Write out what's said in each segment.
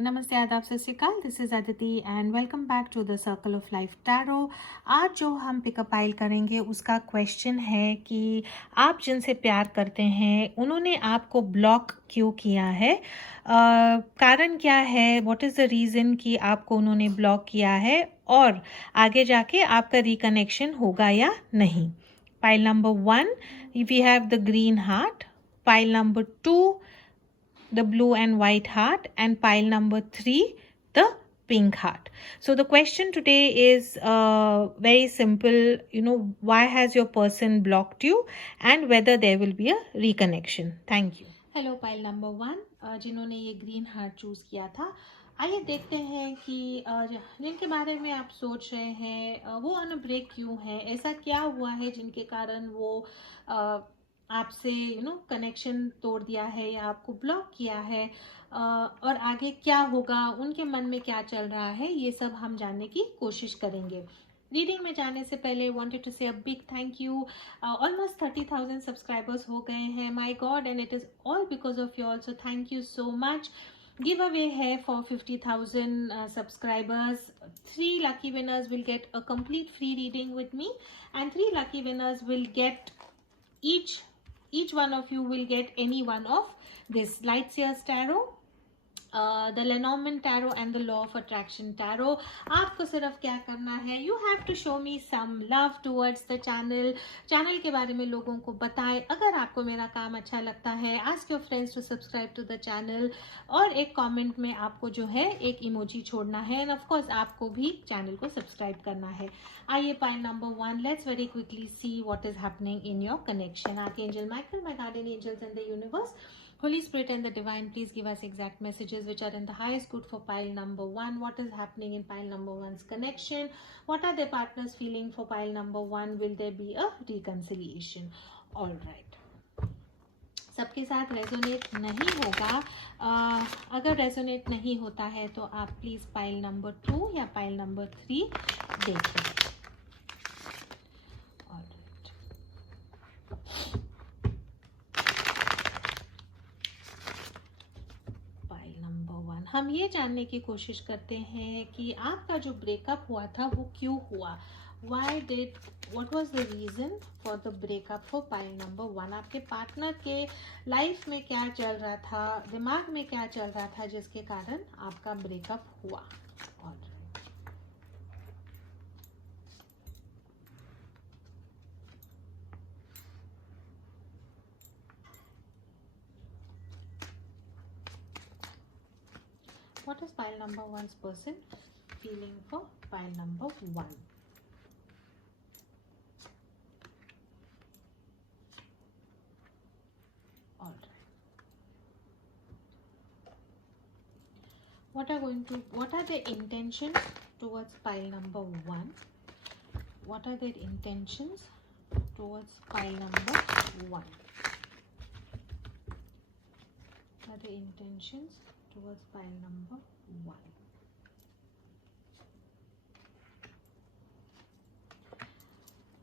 नमस्ते, आदाब, सत श्री अकाल। This is Aditi and welcome back to the circle of life tarot. आज जो हम पिकअप आइल करेंगे उसका क्वेश्चन है कि आप जिनसे प्यार करते हैं उन्होंने आपको ब्लॉक क्यों किया है, कारण क्या है, व्हाट इज़ द रीज़न कि आपको उन्होंने ब्लॉक किया है और आगे जाके आपका रिकनेक्शन होगा या नहीं। Pile number 1 we have the green heart, pile number 2 the blue and white heart, and pile number 3 the pink heart. So the question today is very simple, why has your person blocked you and whether there will be a reconnection. Thank you. Hello pile number 1, जिन्होंने ये green heart choose किया था, आइए देखते हैं कि जिनके बारे में आप सोच रहे हैं वो ऑन अ ब्रेक क्यों है, ऐसा क्या हुआ है जिनके कारण वो आपसे कनेक्शन तोड़ दिया है या आपको ब्लॉक किया है, और आगे क्या होगा, उनके मन में क्या चल रहा है, ये सब हम जानने की कोशिश करेंगे। रीडिंग में जाने से पहले wanted to say a big thank you. Almost 30,000 subscribers हो गए हैं, my God, and it is all because of you all, so thank you so much. Give away है for 50,000 subscribers. 3 lucky winners will get a complete free reading with me, and 3 lucky winners will get each one of you will get any one of this Light Seers Tarot, the Lenormand Tarot and the Law of Attraction Tarot. आपको सिर्फ क्या करना है, you have to show me some love towards the channel के बारे में लोगों को बताएं। अगर आपको मेरा काम अच्छा लगता है, ask your friends to subscribe to the channel, और एक कमेंट में आपको जो है एक इमोजी छोड़ना है, एंड ऑफ कोर्स आपको भी चैनल को सब्सक्राइब करना है। आइए pile number 1, let's very quickly see what is happening in your connection. Archangel Michael, my guardian angels in the universe, Holy Spirit and the Divine, please give us exact messages which are in the highest good for pile number 1. What is happening in pile number 1's connection? What are their partners feeling for pile number 1? Will there be a reconciliation? All right. सबके साथ resonate नहीं होगा। अगर resonate नहीं होता है तो आप प्लीज़ पाइल नंबर 2 या पाइल नंबर 3 देखें। हम ये जानने की कोशिश करते हैं कि आपका जो ब्रेकअप हुआ था वो क्यों हुआ। what was the reason for the breakup for pile number 1? आपके पार्टनर के लाइफ में क्या चल रहा था, दिमाग में क्या चल रहा था जिसके कारण आपका ब्रेकअप हुआ। What is pile number 1's person feeling for pile number 1? All right. What are their intentions towards pile number 1? What are their intentions towards pile number 1? What are the intentions towards pile number 1?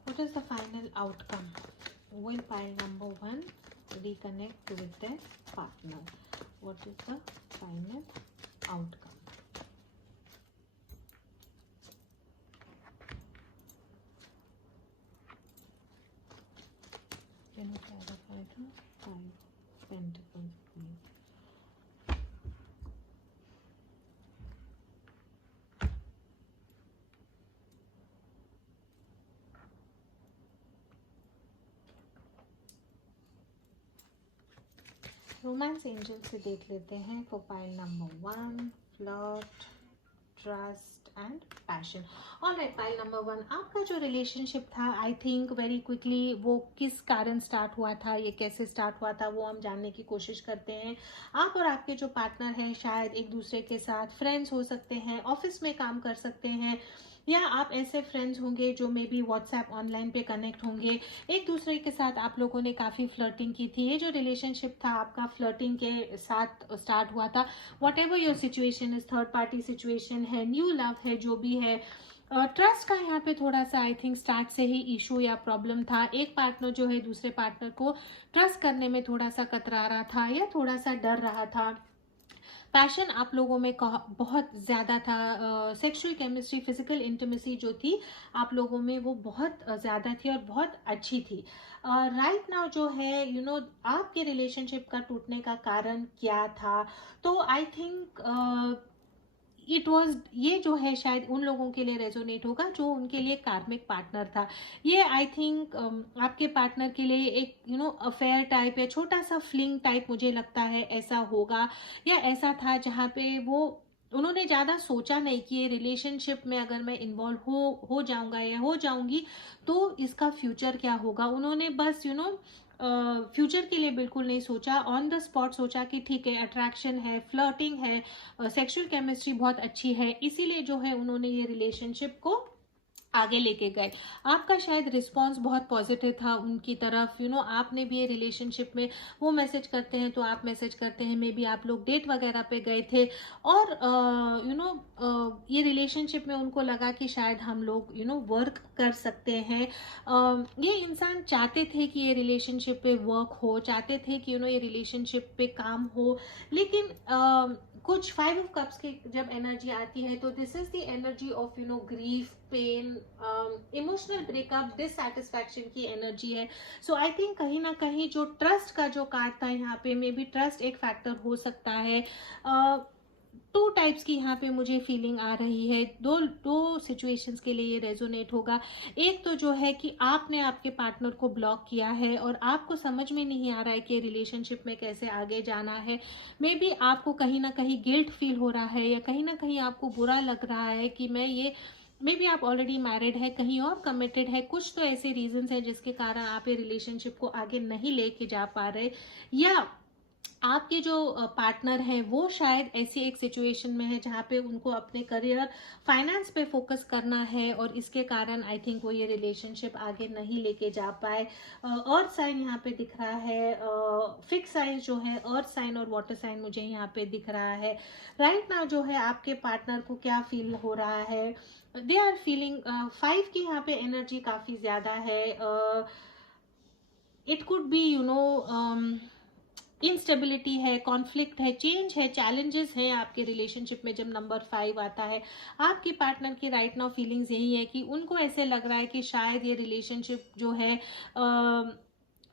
What is the final outcome? Will pile number 1 reconnect with their partner? What is the final outcome? Can you clarify the 5 Pentacles, please? Romance angel से देख लेते हैं for pile number 1, flirt, trust and passion. Alright, pile number 1, आपका जो relationship था, I think very quickly वो किस कारण स्टार्ट हुआ था, ये कैसे स्टार्ट हुआ था, वो हम जानने की कोशिश करते हैं। आप और आपके जो पार्टनर हैं शायद एक दूसरे के साथ फ्रेंड्स हो सकते हैं, ऑफिस में काम कर सकते हैं, या आप ऐसे फ्रेंड्स होंगे जो मे बी व्हाट्सएप ऑनलाइन पे कनेक्ट होंगे। एक दूसरे के साथ आप लोगों ने काफ़ी फ्लर्टिंग की थी। ये जो रिलेशनशिप था आपका फ्लर्टिंग के साथ स्टार्ट हुआ था। What ever your situation is, third party situation है, न्यू लव है, जो भी है, ट्रस्ट का यहाँ पे थोड़ा सा आई थिंक स्टार्ट से ही इशू या प्रॉब्लम था। एक पार्टनर जो है दूसरे पार्टनर को ट्रस्ट करने में थोड़ा सा कतरा रहा था या थोड़ा सा डर रहा था। पैशन आप लोगों में बहुत ज़्यादा था, सेक्सुअल केमिस्ट्री, फिजिकल इंटीमेसी जो थी आप लोगों में वो बहुत ज़्यादा थी और बहुत अच्छी थी। राइट नाउ जो है आपके रिलेशनशिप का टूटने का कारण क्या था? तो आई थिंक इट वॉज, ये जो है शायद उन लोगों के लिए रेजोनेट होगा जो उनके लिए कार्मिक पार्टनर था। ये आई थिंक आपके पार्टनर के लिए एक अफेयर टाइप या छोटा सा फ्लिंग टाइप मुझे लगता है ऐसा होगा, या ऐसा था जहाँ पे वो उन्होंने ज़्यादा सोचा नहीं कि ये रिलेशनशिप में अगर मैं इन्वॉल्व हो जाऊंगा या हो जाऊंगी तो इसका फ्यूचर क्या होगा। उन्होंने बस फ्यूचर के लिए बिल्कुल नहीं सोचा, ऑन द स्पॉट सोचा कि ठीक है, अट्रैक्शन है, फ्लर्टिंग है, सेक्सुअल केमिस्ट्री बहुत अच्छी है, इसीलिए जो है उन्होंने ये रिलेशनशिप को आगे लेके गए। आपका शायद रिस्पांस बहुत पॉजिटिव था उनकी तरफ, आपने भी ये रिलेशनशिप में, वो मैसेज करते हैं तो आप मैसेज करते हैं, मे बी आप लोग डेट वगैरह पे गए थे और ये रिलेशनशिप में उनको लगा कि शायद हम लोग वर्क कर सकते हैं। ये इंसान चाहते थे कि ये रिलेशनशिप पे वर्क हो, चाहते थे कि ये रिलेशनशिप पे काम हो, लेकिन कुछ 5 of Cups की जब एनर्जी आती है तो this is the energy of grief, pain, emotional breakup, dissatisfaction की एनर्जी है। सो आई थिंक कहीं ना कहीं जो ट्रस्ट का जो कार्ड था यहाँ पे, मे बी ट्रस्ट एक फैक्टर हो सकता है। टू टाइप्स की यहाँ पे मुझे फीलिंग आ रही है, दो दो सिचुएशंस के लिए ये रेजोनेट होगा। एक तो जो है कि आपने आपके पार्टनर को ब्लॉक किया है और आपको समझ में नहीं आ रहा है कि रिलेशनशिप में कैसे आगे जाना है। मे बी आपको कहीं ना कहीं गिल्ट फील हो रहा है या कहीं ना कहीं आपको बुरा लग रहा है कि मैं ये, मे बी आप ऑलरेडी मैरिड है, कहीं और कमिटेड है, कुछ तो ऐसे रीजंस हैं जिसके कारण आप ये रिलेशनशिप को आगे नहीं लेके जा पा रहे, या आपके जो पार्टनर हैं वो शायद ऐसी एक सिचुएशन में है जहाँ पे उनको अपने करियर, फाइनेंस पे फोकस करना है और इसके कारण आई थिंक वो ये रिलेशनशिप आगे नहीं लेके जा पाए। अर्थ साइन यहाँ पे दिख रहा है, फिक्स साइन जो है अर्थ साइन और वाटर साइन मुझे यहाँ पे दिख रहा है। राइट नाउ जो है आपके पार्टनर को क्या फील हो रहा है, दे आर फीलिंग 5 की यहाँ पे एनर्जी काफी ज्यादा है। इट कुड बी इंस्टेबिलिटी है, कॉन्फ्लिक्ट है, चेंज है, चैलेंजेस हैं आपके रिलेशनशिप में जब नंबर 5 आता है। आपके पार्टनर की राइट नाउ फीलिंग्स यही है कि उनको ऐसे लग रहा है कि शायद ये रिलेशनशिप जो है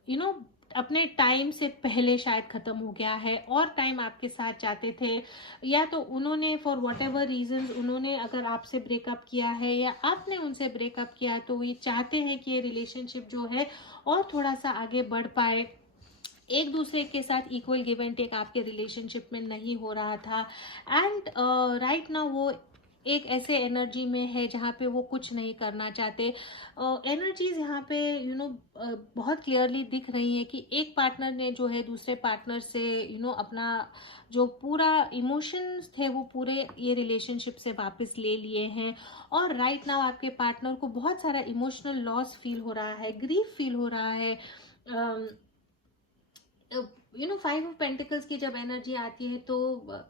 यू नो अपने टाइम से पहले शायद खत्म हो गया है और टाइम आपके साथ चाहते थे, या तो उन्होंने फॉर वट एवर रीजन उन्होंने अगर आपसे ब्रेकअप किया है या आपने उनसे ब्रेकअप किया है तो वो ये चाहते हैं कि ये रिलेशनशिप जो है और थोड़ा सा आगे बढ़ पाए। एक दूसरे के साथ इक्वल गिव एंड टेक आपके रिलेशनशिप में नहीं हो रहा था, एंड राइट नाउ वो एक ऐसे एनर्जी में है जहाँ पे वो कुछ नहीं करना चाहते। एनर्जीज यहाँ पे बहुत क्लियरली दिख रही है कि एक पार्टनर ने जो है दूसरे पार्टनर से अपना जो पूरा इमोशंस थे वो पूरे ये रिलेशनशिप से वापस ले लिए हैं, और राइट नाउ आपके पार्टनर को बहुत सारा इमोशनल लॉस फील हो रहा है, ग्रीफ फील हो रहा है। 5 of Pentacles की जब एनर्जी आती है तो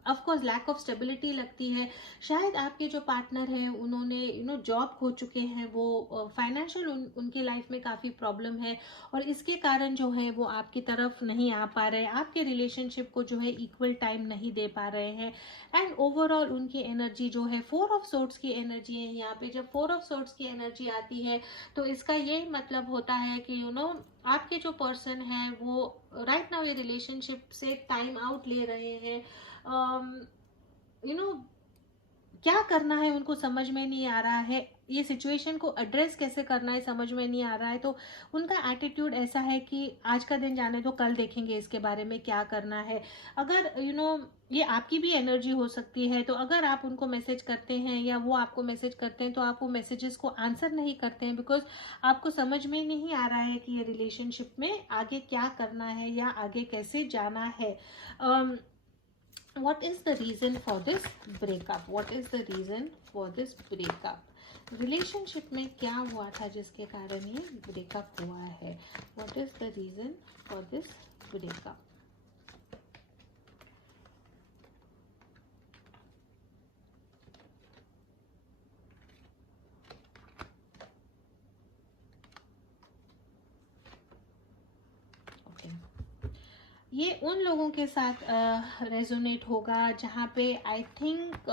ऑफकोर्स लैक ऑफ स्टेबिलिटी लगती है। शायद आपके जो पार्टनर हैं उन्होंने जॉब खो चुके हैं, वो फाइनेंशियल उनके लाइफ में काफ़ी प्रॉब्लम है और इसके कारण जो है वो आपकी तरफ नहीं आ पा रहे हैं, आपके रिलेशनशिप को जो है इक्वल टाइम नहीं दे पा रहे हैं। एंड ओवरऑल उनकी एनर्जी जो है 4 of Swords की एनर्जी है यहाँ पे। जब 4 of Swords की एनर्जी आती है तो इसका ये मतलब होता है कि आपके जो पर्सन है वो राइट नाउ ये रिलेशनशिप से टाइम आउट ले रहे हैं। यू नो क्या करना है उनको समझ में नहीं आ रहा है, ये सिचुएशन को एड्रेस कैसे करना है समझ में नहीं आ रहा है, तो उनका एटीट्यूड ऐसा है कि आज का दिन जाने दो, कल देखेंगे इसके बारे में क्या करना है। अगर ये आपकी भी एनर्जी हो सकती है, तो अगर आप उनको मैसेज करते हैं या वो आपको मैसेज करते हैं तो आप वो मैसेजेस को आंसर नहीं करते हैं बिकॉज आपको समझ में नहीं आ रहा है कि ये रिलेशनशिप में आगे क्या करना है या आगे कैसे जाना है। what is the reason for this breakup? What is the reason for this breakup? Relationship में क्या हुआ था जिसके कारण ये ब्रेकअप हुआ है? What is the reason for this breakup? Okay. ये उन लोगों के साथ रेजोनेट होगा जहाँ पे आई थिंक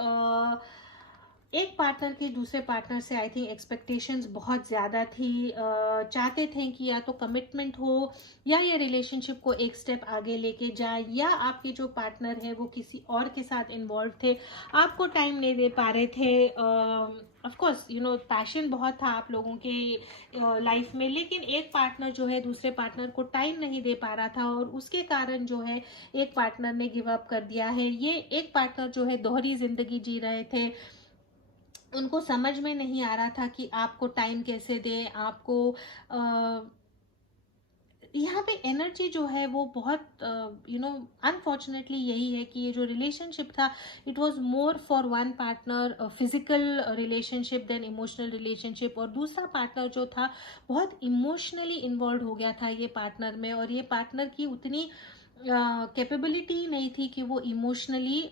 एक पार्टनर की दूसरे पार्टनर से आई थिंक एक्सपेक्टेशंस बहुत ज़्यादा थी, चाहते थे कि या तो कमिटमेंट हो या ये रिलेशनशिप को एक स्टेप आगे लेके जाए, या आपके जो पार्टनर है वो किसी और के साथ इन्वॉल्व थे, आपको टाइम नहीं दे पा रहे थे। Of course you know passion बहुत था आप लोगों के लाइफ में, लेकिन एक पार्टनर जो है दूसरे पार्टनर को टाइम नहीं दे पा रहा था और उसके कारण जो है एक पार्टनर ने गिव अप कर दिया है। ये एक पार्टनर जो है दोहरी जिंदगी जी रहे थे, उनको समझ में नहीं आ रहा था कि आपको टाइम कैसे दें, आपको यहाँ पे एनर्जी जो है वो बहुत अनफॉर्चुनेटली यही है कि ये जो रिलेशनशिप था it was more for one partner physical relationship than emotional relationship, और दूसरा पार्टनर जो था बहुत इमोशनली इन्वॉल्व हो गया था ये पार्टनर में, और ये पार्टनर की उतनी कैपेबिलिटी नहीं थी कि वो इमोशनली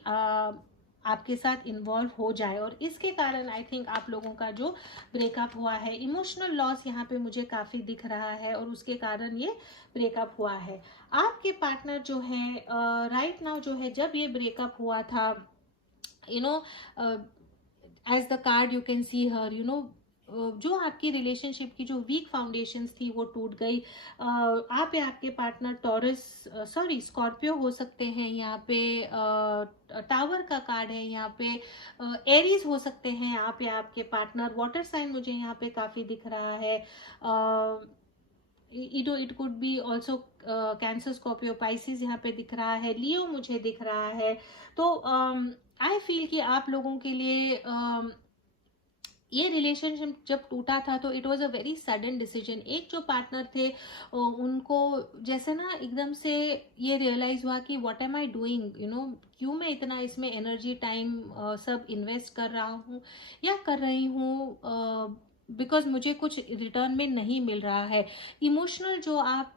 आपके साथ इन्वॉल्व हो जाए, और इसके कारण आई थिंक आप लोगों का जो ब्रेकअप हुआ है, इमोशनल लॉस यहाँ पे मुझे काफ़ी दिख रहा है और उसके कारण ये ब्रेकअप हुआ है। आपके पार्टनर जो है राइट नाउ जो है, जब ये ब्रेकअप हुआ था, you know as the card you can see her, जो आपकी रिलेशनशिप की जो वीक फाउंडेशंस थी वो टूट गई। आप या आपके पार्टनर टॉरस सॉरी स्कॉर्पियो हो सकते हैं, यहाँ पे टावर का कार्ड है, यहाँ पे एरीज हो सकते हैं आप या आपके पार्टनर। वाटर साइन मुझे यहाँ पे काफी दिख रहा है। It could be also cancer, Scorpio, Pisces यहाँ पे दिख रहा है, लियो मुझे दिख रहा है। तो आई फील कि आप लोगों के लिए ये रिलेशनशिप जब टूटा था तो it was a very sudden decision. एक जो पार्टनर थे उनको जैसे ना एकदम से ये रियलाइज हुआ कि व्हाट एम आई डूइंग, क्यों मैं इतना इसमें एनर्जी टाइम सब इन्वेस्ट कर रहा हूँ या कर रही हूँ, बिकॉज मुझे कुछ रिटर्न में नहीं मिल रहा है। इमोशनल जो आप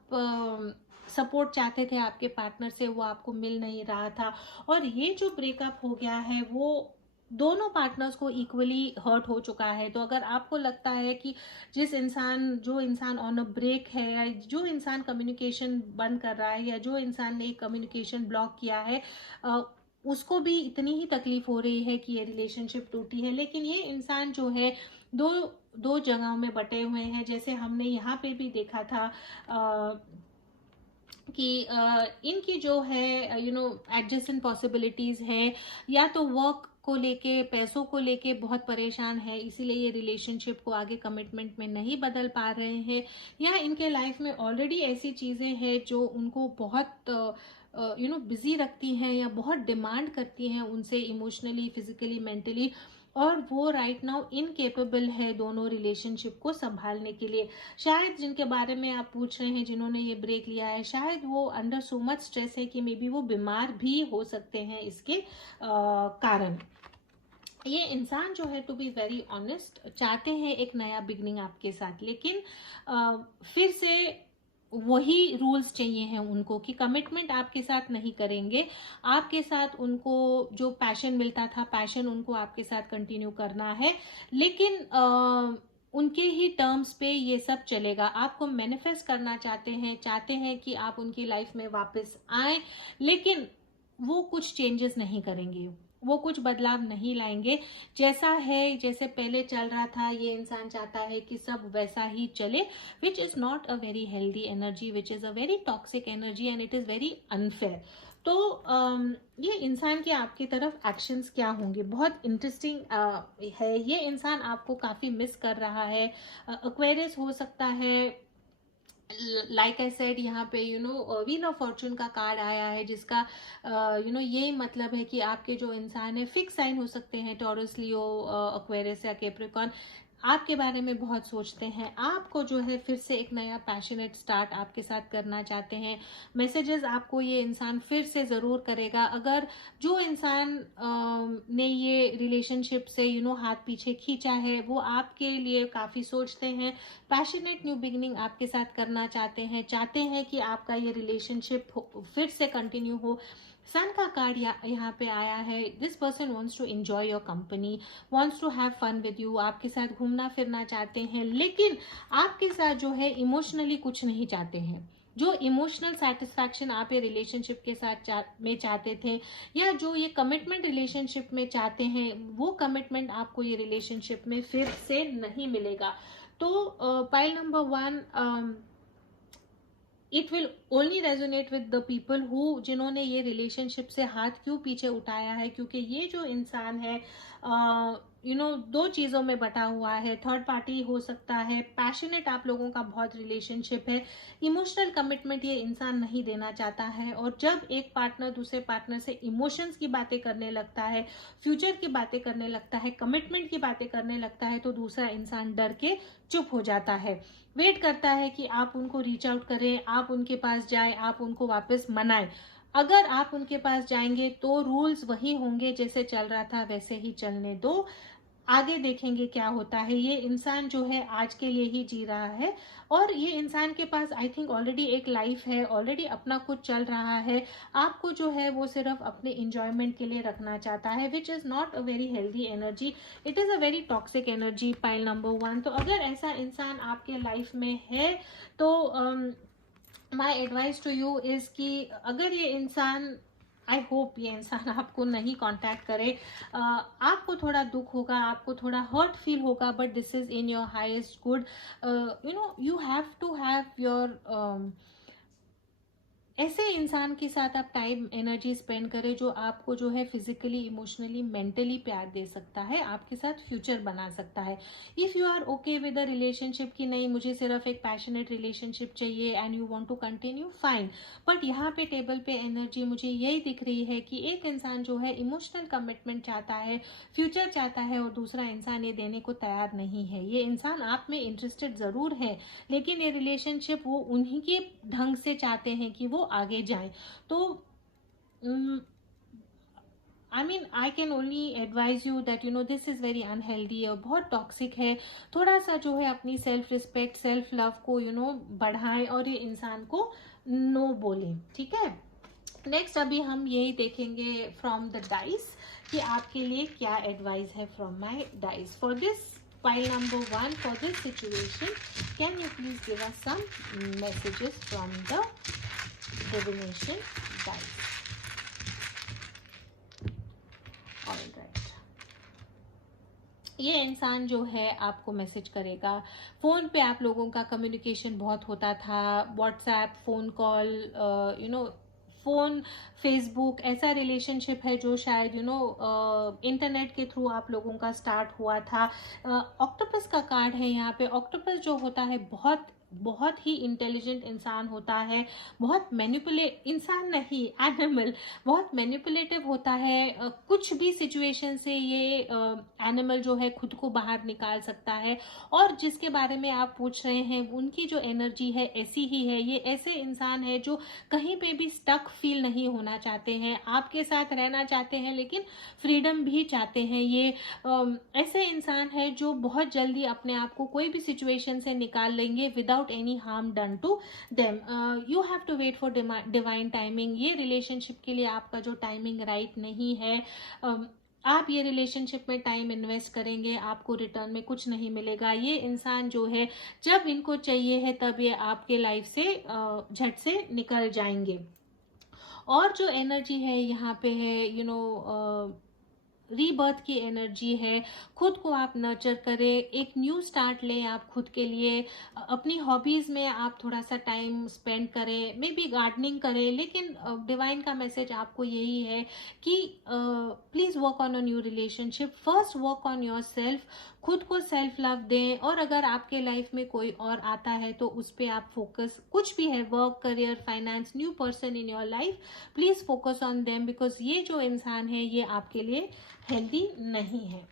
सपोर्ट चाहते थे आपके पार्टनर से वो आपको मिल नहीं रहा था, और ये जो ब्रेकअप हो गया है वो दोनों पार्टनर्स को इक्वली हर्ट हो चुका है। तो अगर आपको लगता है कि जो इंसान ऑन अ ब्रेक है, या जो इंसान कम्युनिकेशन बंद कर रहा है, या जो इंसान ने कम्युनिकेशन ब्लॉक किया है, उसको भी इतनी ही तकलीफ हो रही है कि ये रिलेशनशिप टूटी है, लेकिन ये इंसान जो है दो दो जगहों में बटे हुए हैं। जैसे हमने यहाँ पे भी देखा था कि इनकी जो है एडजस्टेंट पॉसिबिलिटीज हैं, या तो वर्क को लेके, पैसों को लेके बहुत परेशान है, इसीलिए ये रिलेशनशिप को आगे कमिटमेंट में नहीं बदल पा रहे हैं, या इनके लाइफ में ऑलरेडी ऐसी चीज़ें हैं जो उनको बहुत बिजी रखती हैं या बहुत डिमांड करती हैं उनसे इमोशनली, फिजिकली, मेंटली, और वो राइट नाउ इनकेपेबल है दोनों रिलेशनशिप को संभालने के लिए। शायद जिनके बारे में आप पूछ रहे हैं जिन्होंने ये ब्रेक लिया है, शायद वो अंडर सो मच स्ट्रेस है कि मे बी वो बीमार भी हो सकते हैं इसके कारण। ये इंसान जो है टू बी वेरी ऑनेस्ट चाहते हैं एक नया बिगनिंग आपके साथ, लेकिन फिर से वही रूल्स चाहिए हैं उनको कि कमिटमेंट आपके साथ नहीं करेंगे, आपके साथ उनको जो पैशन मिलता था, पैशन उनको आपके साथ कंटिन्यू करना है, लेकिन उनके ही टर्म्स पे ये सब चलेगा। आपको मैनिफेस्ट करना चाहते हैं कि आप उनकी लाइफ में वापस आए, लेकिन वो कुछ चेंजेस नहीं करेंगे, वो कुछ बदलाव नहीं लाएंगे। जैसा है, जैसे पहले चल रहा था, ये इंसान चाहता है कि सब वैसा ही चले, which is not a very healthy energy, which is a very toxic energy, and it is very unfair. तो ये इंसान के आपकी तरफ एक्शंस क्या होंगे, बहुत इंटरेस्टिंग है। ये इंसान आपको काफ़ी मिस कर रहा है। एक्वेरियस हो सकता है, लाइक आई सेड, यहाँ पे व्हील ऑफ फॉर्चून का कार्ड आया है, जिसका ये मतलब है कि आपके जो इंसान है फिक्स साइन हो सकते हैं, टॉरस, लियो, एक्वेरियस या कैप्रिकॉर्न, आपके बारे में बहुत सोचते हैं, आपको जो है फिर से एक नया पैशनेट स्टार्ट आपके साथ करना चाहते हैं। मैसेजेस आपको ये इंसान फिर से ज़रूर करेगा। अगर जो इंसान ने ये रिलेशनशिप से हाथ पीछे खींचा है, वो आपके लिए काफ़ी सोचते हैं, पैशनेट न्यू बिगनिंग आपके साथ करना चाहते हैं कि आपका ये रिलेशनशिप फिर से कंटिन्यू हो। सन का कार्ड यहाँ पे आया है, this person wants to enjoy your company, wants to have fun with you, आपके साथ घूमना फिरना चाहते हैं, लेकिन आपके साथ जो है इमोशनली कुछ नहीं चाहते हैं। जो इमोशनल सेटिस्फैक्शन आप ये रिलेशनशिप के साथ में चाहते थे, या जो ये कमिटमेंट रिलेशनशिप में चाहते हैं, वो कमिटमेंट आपको ये रिलेशनशिप में फिर से नहीं मिलेगा। तो pile number 1, it will only resonate with the people who, जिन्होंने ये रिलेशनशिप से हाथ क्यों पीछे उठाया है, क्योंकि ये जो इंसान है दो चीज़ों में बटा हुआ है। थर्ड पार्टी हो सकता है, पैशनेट आप लोगों का बहुत रिलेशनशिप है, इमोशनल कमिटमेंट ये इंसान नहीं देना चाहता है। और जब एक पार्टनर दूसरे पार्टनर से इमोशंस की बातें करने लगता है, फ्यूचर की बातें करने लगता है, कमिटमेंट की बातें करने लगता है, तो दूसरा इंसान डर के चुप हो जाता है, वेट करता है कि आप उनको रीच आउट करें, आप उनके पास जाएं, आप उनको वापस मनाएं। अगर आप उनके पास जाएंगे तो रूल्स वही होंगे, जैसे चल रहा था वैसे ही चलने दो, आगे देखेंगे क्या होता है। ये इंसान जो है आज के लिए ही जी रहा है, और ये इंसान के पास आई थिंक ऑलरेडी एक लाइफ है, ऑलरेडी अपना कुछ चल रहा है। आपको जो है वो सिर्फ अपने इंजॉयमेंट के लिए रखना चाहता है, which is not a very healthy energy, it is a very toxic energy, pile number 1। तो अगर ऐसा इंसान आपके लाइफ में है तो my advice to you is कि अगर ये इंसान, आई होप ये इंसान आपको नहीं कांटेक्ट करे, आपको थोड़ा दुख होगा, आपको थोड़ा हर्ट फील होगा, but this is in your highest good. You have to have your, ऐसे इंसान के साथ आप टाइम एनर्जी स्पेंड करें जो आपको जो है फिजिकली, इमोशनली, मेंटली प्यार दे सकता है, आपके साथ फ्यूचर बना सकता है। If you are okay with a relationship कि नहीं मुझे सिर्फ एक पैशनेट रिलेशनशिप चाहिए and you want to continue, fine. But यहाँ पे टेबल पे एनर्जी मुझे यही दिख रही है कि एक इंसान जो है इमोशनल कमिटमेंट चाहता है, फ्यूचर चाहता है, और दूसरा इंसान ये देने को तैयार नहीं है। ये इंसान आप में इंटरेस्टेड ज़रूर है, लेकिन ये रिलेशनशिप वो उन्हीं के ढंग से चाहते हैं कि वो आगे जाएं। तो I mean I can only advise you that this is very unhealthy और बहुत टॉक्सिक है। थोड़ा सा जो है अपनी सेल्फ रिस्पेक्ट, सेल्फ लव को बढ़ाएं और ये इंसान को नो बोलें, ठीक है। नेक्स्ट अभी हम यही देखेंगे फ्रॉम द डाइस कि आपके लिए क्या एडवाइस है from my dice for this pile number 1 for this situation. Can you please give us some messages from the divination dice? All right. ये इंसान जो है आपको मैसेज करेगा। फ़ोन पे आप लोगों का कम्युनिकेशन बहुत होता था, WhatsApp, phone call, phone, Facebook, ऐसा रिलेशनशिप है जो शायद इंटरनेट के थ्रू आप लोगों का स्टार्ट हुआ था। ऑक्टोपस का कार्ड है यहाँ पे। ऑक्टोपस जो होता है बहुत बहुत ही इंटेलिजेंट इंसान होता है, बहुत इंसान नहीं, एनिमल, बहुत मैनिपुलेटिव होता है। कुछ भी सिचुएशन से ये एनिमल जो है खुद को बाहर निकाल सकता है। और जिसके बारे में आप पूछ रहे हैं उनकी जो एनर्जी है ऐसी ही है। ये ऐसे इंसान है जो कहीं पे भी स्टक फील नहीं होना चाहते हैं, आपके साथ रहना चाहते हैं, लेकिन फ्रीडम भी चाहते हैं। ये ऐसे इंसान है जो बहुत जल्दी अपने आप को कोई भी सिचुएशन से निकाल लेंगे without any harm done to them. You have to wait for divine timing. ये रिलेशनशिप के लिए आपका जो टाइमिंग राइट नहीं है। आप ये रिलेशनशिप में टाइम इन्वेस्ट करेंगे, आपको रिटर्न में कुछ नहीं मिलेगा। ये इंसान जो है जब इनको चाहिए है तब ये आपके लाइफ से झट से निकल जाएंगे। और जो एनर्जी है यहाँ पे है रीबर्थ की एनर्जी है। खुद को आप नर्चर करें, एक न्यू स्टार्ट लें आप खुद के लिए। अपनी हॉबीज़ में आप थोड़ा सा टाइम स्पेंड करें, मे बी गार्डनिंग करें, लेकिन डिवाइन का मैसेज आपको यही है कि please work on a new relationship, first work on your self. खुद को सेल्फ लव दें, और अगर आपके लाइफ में कोई और आता है तो उस पर आप फोकस, कुछ भी है, work, career, finance, new person in your life, please focus on them, because ये जो इंसान है ये आपके लिए हेल्दी नहीं है।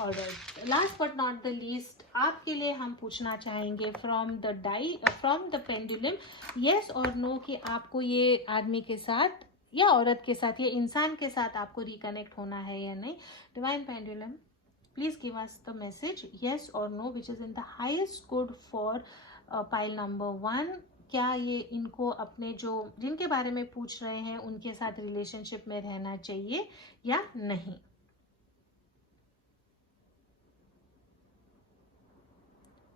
Alright, last but not the least, आपके लिए हम पूछना चाहेंगे फ्रॉम द पेंडुलम, यस और नो, कि आपको ये आदमी के साथ या औरत के साथ, ये इंसान के साथ आपको रिकनेक्ट होना है या नहीं। Divine pendulum, please give us the message yes or no which is in the highest good for pile number 1। क्या ये इनको अपने जो जिनके बारे में पूछ रहे हैं उनके साथ रिलेशनशिप में रहना चाहिए या नहीं।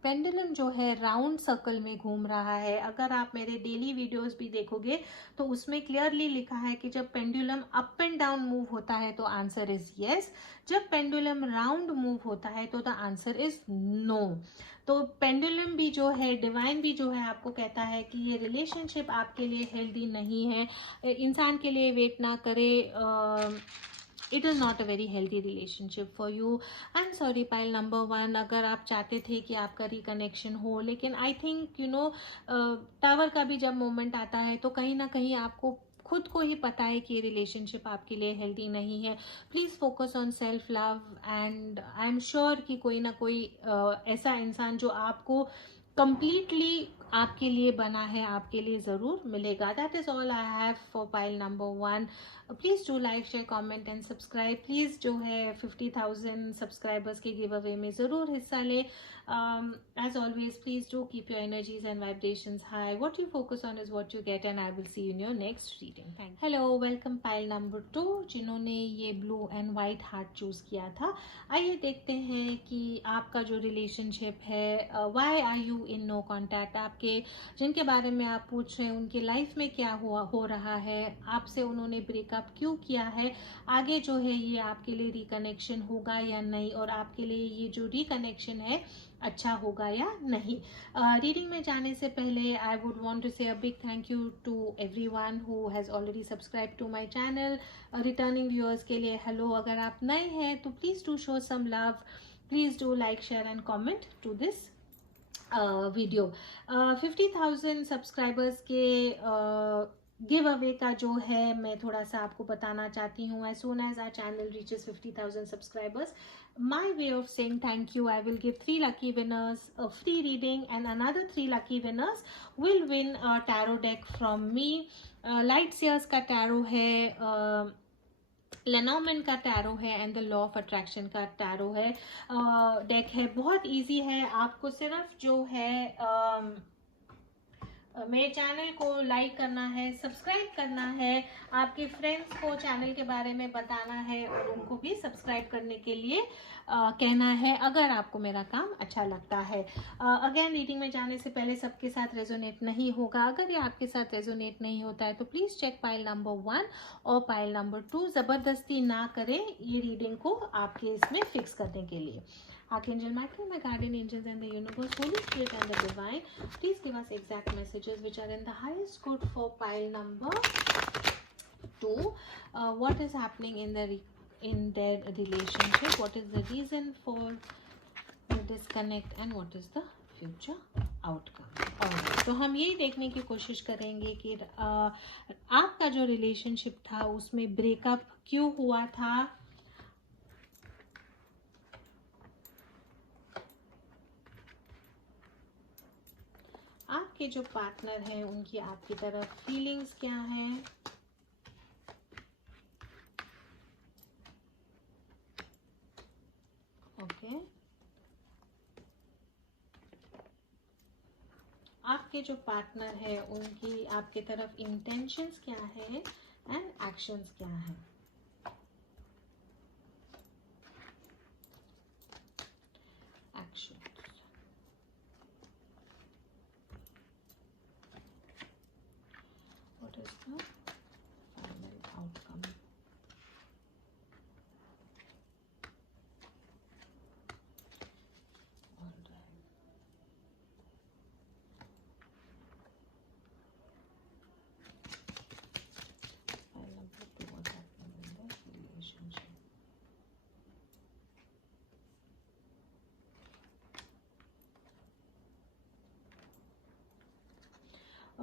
पेंडुलम जो है राउंड सर्कल में घूम रहा है। अगर आप मेरे डेली वीडियोस भी देखोगे तो उसमें क्लियरली लिखा है कि जब pendulum up and down move होता है तो आंसर इज यस, जब पेंडुलम राउंड मूव होता है तो द आंसर इज नो। तो पेंडुलम भी जो है, डिवाइन भी जो है, आपको कहता है कि ये रिलेशनशिप आपके लिए हेल्दी नहीं है, इंसान के लिए वेट ना करे, it is not a very healthy relationship for you. I am sorry pile number 1, अगर आप चाहते थे कि आपका रिकनेक्शन हो, लेकिन आई थिंक टावर का भी जब मोमेंट आता है तो कहीं ना कहीं आपको खुद को ही पता है कि ये रिलेशनशिप आपके लिए हेल्दी नहीं है। Please focus on self love and I am sure कि कोई ना कोई ऐसा इंसान जो आपको कंप्लीटली आपके लिए बना है, आपके लिए ज़रूर मिलेगा। That is all I have for pile number 1। Please do like, share, comment and subscribe. Please जो है 50,000 सब्सक्राइबर्स के गिव अवे में ज़रूर हिस्सा लें। As always, please do keep your energies and vibrations high. What you focus on is what you get, and I will see you in your next reading. Thank you. Hello, welcome pile number 2, जिन्होंने ये blue and white heart choose किया था। आइए देखते हैं कि आपका जो रिलेशनशिप है, why are you in no contact, आपके जिनके बारे में आप पूछ रहे हैं उनकी लाइफ में क्या हो रहा है, आपसे उन्होंने ब्रेकअप क्यों किया है, आगे जो है ये आपके लिए रिकनेक्शन होगा या नहीं, और आपके लिए ये जो रिकनेक्शन है अच्छा होगा या नहीं। रीडिंग में जाने से पहले I would want to say a big thank you to everyone who has already subscribe to my channel. Returning viewers के लिए हेलो, अगर आप नए हैं तो please do show some love, please do like, share and comment to this video. 50,000 subscribers के giveaway का जो है मैं थोड़ा सा आपको बताना चाहती हूँ। As soon as our channel reaches 50,000 subscribers, my way of saying thank you, I will give 3 lucky winners a free reading, and another 3 lucky winners will win a tarot deck from me. Light Seers का tarot है, लेनॉर्मैन का tarot है and the law of attraction का tarot है। Deck है, बहुत easy है। आपको सिर्फ जो है मेरे चैनल को लाइक करना है, सब्सक्राइब करना है, आपके फ्रेंड्स को चैनल के बारे में बताना है और उनको भी सब्सक्राइब करने के लिए कहना है अगर आपको मेरा काम अच्छा लगता है। अगेन रीडिंग में जाने से पहले सबके साथ रेजोनेट नहीं होगा। अगर ये आपके साथ रेजोनेट नहीं होता है तो प्लीज़ चेक पाइल नंबर 1 और पाइल नंबर 2। ज़बरदस्ती ना करें ये रीडिंग को आपके इसमें फिक्स करने के लिए। Archangel Michael, my guardian angels and the universe, Holy Spirit and the divine, please give us exact messages which are in the highest good for pile number 2. What is happening in their relationship? What is the reason for the disconnect and what is the future outcome? Alright, तो हम यही देखने की कोशिश करेंगे कि आपका जो रिलेशनशिप था उसमें ब्रेकअप क्यों हुआ था, आपके जो पार्टनर हैं उनकी आपकी तरफ फीलिंग्स क्या हैं, ओके आपके जो पार्टनर है उनकी आपके तरफ इंटेंशंस क्या है एंड एक्शंस क्या है। Actions, what is the final outcome.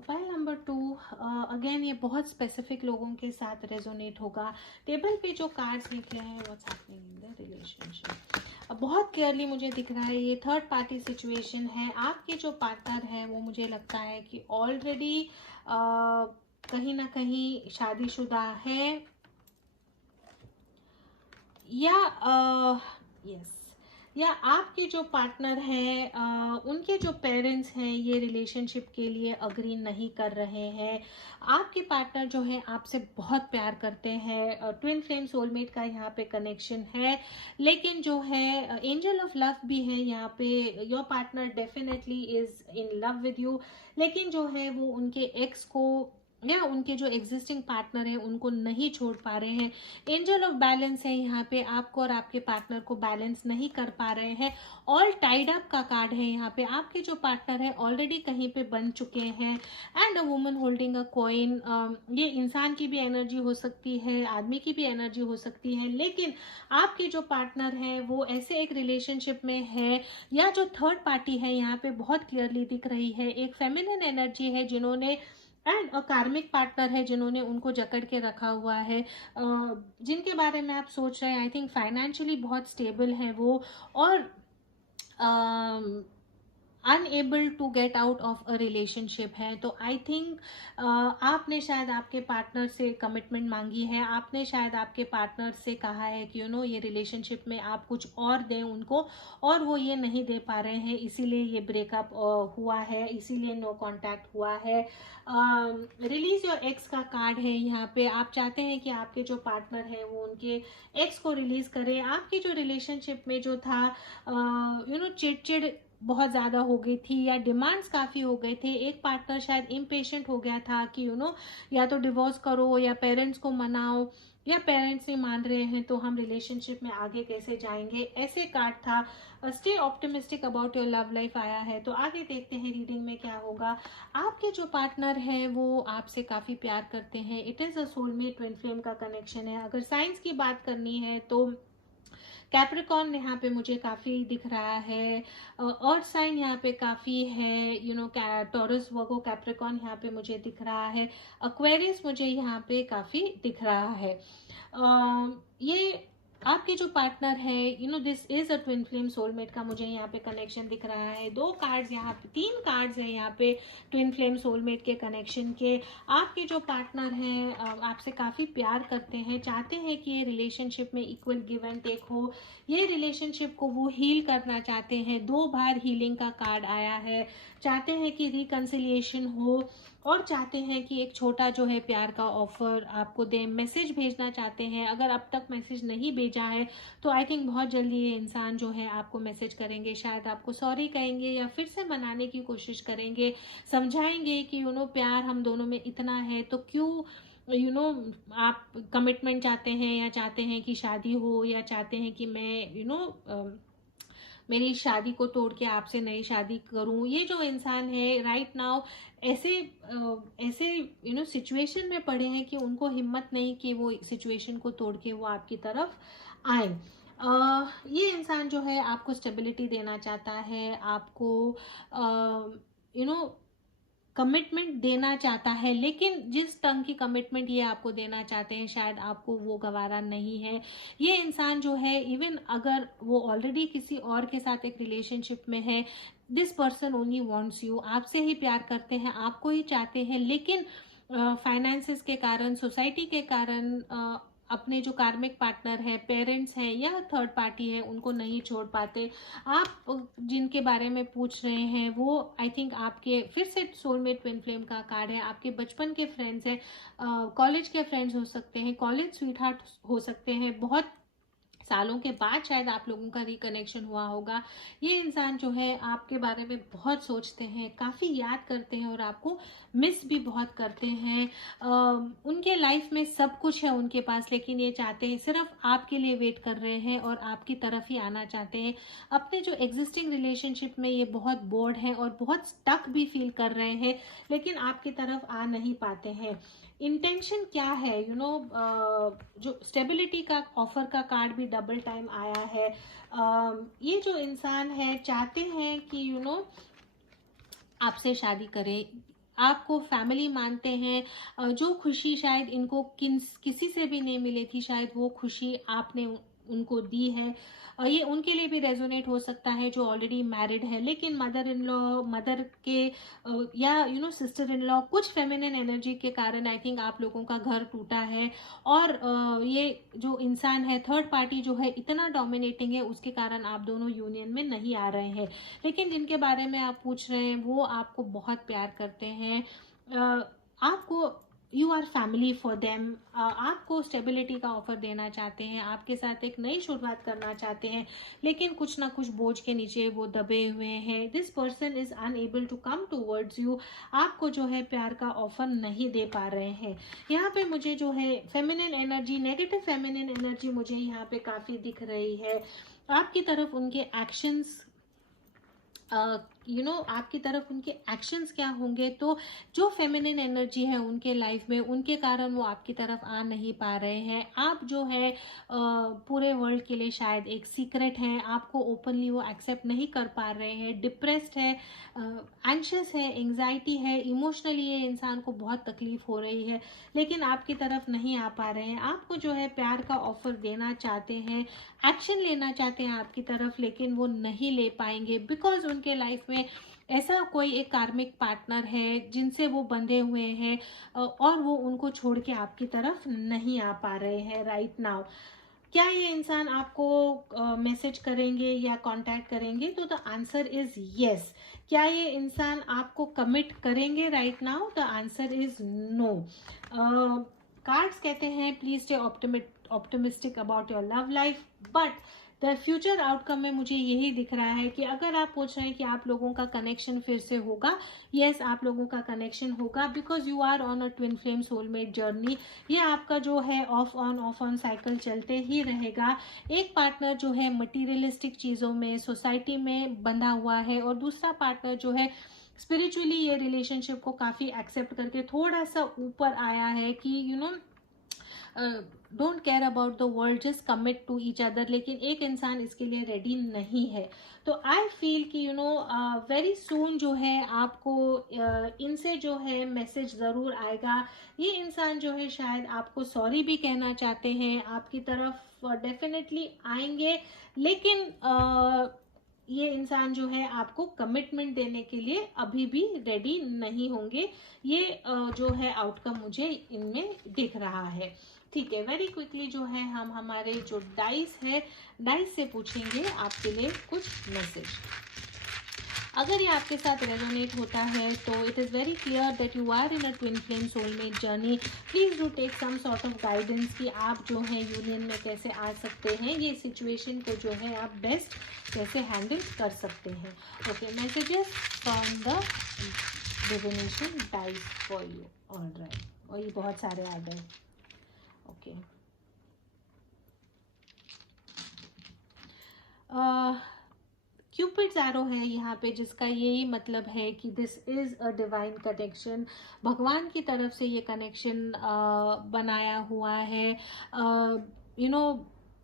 Pile number 2, again ये बहुत स्पेसिफिक लोगों के साथ रेजोनेट होगा। टेबल पे जो कार्ड्स निकले हैं what's happening in the relationship, बहुत क्लियरली मुझे दिख रहा है ये थर्ड पार्टी सिचुएशन है। आपके जो पार्टनर है वो मुझे लगता है कि ऑलरेडी कहीं ना कहीं शादीशुदा है या यस या आपके जो पार्टनर हैं उनके जो पेरेंट्स हैं ये रिलेशनशिप के लिए अग्री नहीं कर रहे हैं। आपके पार्टनर जो है आपसे बहुत प्यार करते हैं, ट्विन फ्लेम सोलमेट का यहाँ पे कनेक्शन है, लेकिन जो है एंजल ऑफ लव भी है यहाँ पे। Your partner definitely is in love with you, लेकिन जो है वो उनके एक्स को या उनके जो एग्जिस्टिंग पार्टनर है उनको नहीं छोड़ पा रहे हैं। एंजल ऑफ बैलेंस है यहाँ पे, आपको और आपके पार्टनर को बैलेंस नहीं कर पा रहे हैं। ऑल टाइड अप का कार्ड है यहाँ पे, आपके जो पार्टनर है ऑलरेडी कहीं पे बन चुके हैं। And a woman holding a coin, ये इंसान की भी एनर्जी हो सकती है, आदमी की भी एनर्जी हो सकती है, लेकिन आपके जो पार्टनर है वो ऐसे एक रिलेशनशिप में है या जो थर्ड पार्टी है यहाँ पे बहुत क्लियरली दिख रही है। एक फेमिनिन एनर्जी है जिन्होंने, एंड कार्मिक पार्टनर है जिन्होंने उनको जकड़ के रखा हुआ है, जिनके बारे में आप सोच रहे हैं। आई थिंक फाइनेंशियली बहुत स्टेबल है वो, और unable to get out of a relationship है। तो आई थिंक आपने शायद आपके पार्टनर से कमिटमेंट मांगी है, आपने शायद आपके पार्टनर से कहा है कि ये रिलेशनशिप में आप कुछ और दें उनको, और वो ये नहीं दे पा रहे हैं, इसीलिए ये ब्रेकअप हुआ है, इसीलिए नो कांटेक्ट हुआ है। रिलीज योर एक्स का कार्ड है यहाँ पे, आप चाहते हैं कि आपके जो पार्टनर है वो उनके एक्स को रिलीज करें। आपकी जो रिलेशनशिप में जो था चिड़चिड़ बहुत ज़्यादा हो गई थी या डिमांड्स काफ़ी हो गए थे, एक पार्टनर शायद इम्पेशेंट हो गया था कि या तो डिवोर्स करो या पेरेंट्स को मनाओ, या पेरेंट्स नहीं मान रहे हैं तो हम रिलेशनशिप में आगे कैसे जाएंगे, ऐसे कार्ड था। Stay optimistic about your love life आया है। तो आगे देखते हैं रीडिंग में क्या होगा। आपके जो पार्टनर हैं वो आपसे काफ़ी प्यार करते हैं, it is a soulmate twin flame का कनेक्शन है। अगर साइंस की बात करनी है तो कैप्रिकॉर्न यहाँ पे मुझे काफ़ी दिख रहा है, अर्थ साइन यहाँ पे काफ़ी है, टॉरस वर्गो कैप्रिकॉर्न यहाँ पे मुझे दिख रहा है, एक्वेरियस मुझे यहाँ पे काफ़ी दिख रहा है। ये आपके जो पार्टनर है this is a twin flame soulmate का मुझे यहाँ पे कनेक्शन दिख रहा है। दो कार्ड्स यहाँ पे, तीन कार्ड्स है यहाँ पे ट्विन फ्लेम सोलमेट के कनेक्शन के। आपके जो पार्टनर हैं आपसे काफ़ी प्यार करते हैं, चाहते हैं कि ये रिलेशनशिप में इक्वल गिव एंड टेक हो, ये रिलेशनशिप को वो हील करना चाहते हैं। 2 बार हीलिंग का कार्ड आया है, चाहते हैं कि रिकंसिलिएशन हो, और चाहते हैं कि एक छोटा जो है प्यार का ऑफर आपको दें, मैसेज भेजना चाहते हैं। अगर अब तक मैसेज नहीं भेजा है तो आई थिंक बहुत जल्दी ये इंसान जो है आपको मैसेज करेंगे, शायद आपको सॉरी कहेंगे या फिर से मनाने की कोशिश करेंगे, समझाएंगे कि प्यार हम दोनों में इतना है तो क्यों आप कमिटमेंट चाहते हैं, या चाहते हैं कि शादी हो, या चाहते हैं कि मैं मेरी शादी को तोड़ के आपसे नई शादी करूं। ये जो इंसान है राइट नाउ ऐसे ऐसे सिचुएशन में पड़े हैं कि उनको हिम्मत नहीं कि वो सिचुएशन को तोड़ के वो आपकी तरफ आए। ये इंसान जो है आपको स्टेबिलिटी देना चाहता है, आपको यू नो कमिटमेंट देना चाहता है, लेकिन जिस ढंग की कमिटमेंट ये आपको देना चाहते हैं शायद आपको वो गवारा नहीं है। ये इंसान जो है इवन अगर वो ऑलरेडी किसी और के साथ एक रिलेशनशिप में है, this person only wants you, आपसे ही प्यार करते हैं, आपको ही चाहते हैं, लेकिन फाइनेंसेस के कारण, सोसाइटी के कारण, अपने जो कार्मिक पार्टनर है, पेरेंट्स हैं या थर्ड पार्टी है, उनको नहीं छोड़ पाते। आप जिनके बारे में पूछ रहे हैं वो आई थिंक आपके फिर से सोलमेट ट्विन फ्लेम का कार्ड है, आपके बचपन के फ्रेंड्स हैं, कॉलेज के फ्रेंड्स हो सकते हैं, कॉलेज स्वीट हार्ट हो सकते हैं, बहुत सालों के बाद शायद आप लोगों का रिकनेक्शन हुआ होगा। ये इंसान जो है आपके बारे में बहुत सोचते हैं, काफ़ी याद करते हैं और आपको मिस भी बहुत करते हैं। उनके लाइफ में सब कुछ है उनके पास, लेकिन ये चाहते हैं, सिर्फ आपके लिए वेट कर रहे हैं और आपकी तरफ ही आना चाहते हैं। अपने जो एग्जिस्टिंग रिलेशनशिप में ये बहुत बोर्ड हैं और बहुत स्टक भी फील कर रहे हैं, लेकिन आपकी तरफ आ नहीं पाते हैं। इंटेंशन क्या है जो स्टेबिलिटी का ऑफर का कार्ड भी डबल टाइम आया है। ये जो इंसान है चाहते हैं कि आपसे शादी करें, आपको फैमिली मानते हैं, जो खुशी शायद इनको किसी से भी नहीं मिली थी, शायद वो खुशी आपने उनको दी है। ये उनके लिए भी रेजोनेट हो सकता है जो ऑलरेडी मैरिड है, लेकिन मदर इन लॉ, मदर के या सिस्टर इन लॉ, कुछ फेमिनिन एनर्जी के कारण आई थिंक आप लोगों का घर टूटा है। और ये जो इंसान है, थर्ड पार्टी जो है, इतना डोमिनेटिंग है, उसके कारण आप दोनों यूनियन में नहीं आ रहे हैं। लेकिन जिनके बारे में आप पूछ रहे हैं वो आपको बहुत प्यार करते हैं। आपको, you are family for them. आपको स्टेबिलिटी का ऑफर देना चाहते हैं, आपके साथ एक नई शुरुआत करना चाहते हैं, लेकिन कुछ ना कुछ बोझ के नीचे वो दबे हुए हैं। This person is unable to come towards you. आपको जो है प्यार का ऑफर नहीं दे पा रहे हैं। यहाँ पे मुझे जो है feminine energy, negative feminine energy मुझे यहाँ पे काफी दिख रही है। आपकी तरफ उनके एक्शंस, आपकी तरफ उनके एक्शंस क्या होंगे, तो जो फेमिनिन एनर्जी है उनके लाइफ में, उनके कारण वो आपकी तरफ आ नहीं पा रहे हैं। आप जो है पूरे वर्ल्ड के लिए शायद एक सीक्रेट हैं, आपको ओपनली वो एक्सेप्ट नहीं कर पा रहे हैं, डिप्रेस्ड है, एंशियस है, एंग्जाइटी है, इमोशनली ये इंसान को बहुत तकलीफ हो रही है, लेकिन आपकी तरफ नहीं आ पा रहे हैं। आपको जो है प्यार का ऑफर देना चाहते हैं, एक्शन लेना चाहते हैं आपकी तरफ, लेकिन वो नहीं ले पाएंगे बिकॉज उनके लाइफ में ऐसा कोई एक कार्मिक पार्टनर है जिनसे वो बंधे हुए हैं, और वो उनको छोड़ के आपकी तरफ नहीं आ पा रहे हैं राइट नाउ। क्या ये इंसान आपको मैसेज करेंगे या कांटेक्ट करेंगे, तो द आंसर इज यस। क्या ये इंसान आपको कमिट करेंगे right now, the answer is no. Cards कहते हैं please stay optimistic about your love life, but the future outcome में मुझे यही दिख रहा है कि अगर आप पूछ रहे हैं कि आप लोगों का कनेक्शन फिर से होगा, यस आप लोगों का कनेक्शन होगा, because you are on a twin flame soulmate journey. ये आपका जो है ऑफ ऑन साइकिल चलते ही रहेगा। एक पार्टनर जो है मटीरियलिस्टिक चीज़ों में, सोसाइटी में बंधा हुआ है, और दूसरा पार्टनर जो है स्पिरिचुअली ये रिलेशनशिप को काफ़ी एक्सेप्ट करके थोड़ा सा ऊपर आया है कि don't care about the world, just commit to each other. लेकिन एक इंसान इसके लिए रेडी नहीं है। तो आई फील कि वेरी सून जो है आपको इनसे जो है मैसेज ज़रूर आएगा। ये इंसान जो है शायद आपको सॉरी भी कहना चाहते हैं, आपकी तरफ डेफिनेटली आएंगे, लेकिन ये इंसान जो है आपको कमिटमेंट देने के लिए अभी भी रेडी नहीं होंगे। ये जो है आउटकम मुझे इनमें दिख रहा है। ठीक है, वेरी क्विकली जो है हम हमारे जो डाइस है, डाइस से पूछेंगे आपके लिए कुछ मैसेज। अगर ये आपके साथ रेजोनेट होता है तो it is very clear that you are in a twin flame soulmate journey. Please do take some sort of guidance कि आप जो है यूनियन में कैसे आ सकते हैं, ये सिचुएशन को जो है आप बेस्ट कैसे हैंडल कर सकते हैं। Okay, messages from the divination dice for you. Alright, और ये बहुत सारे आ गए। ओके, क्यूपिड्स एरो है यहाँ पे, जिसका यही मतलब है कि this is a divine connection. भगवान की तरफ से ये कनेक्शन बनाया हुआ है।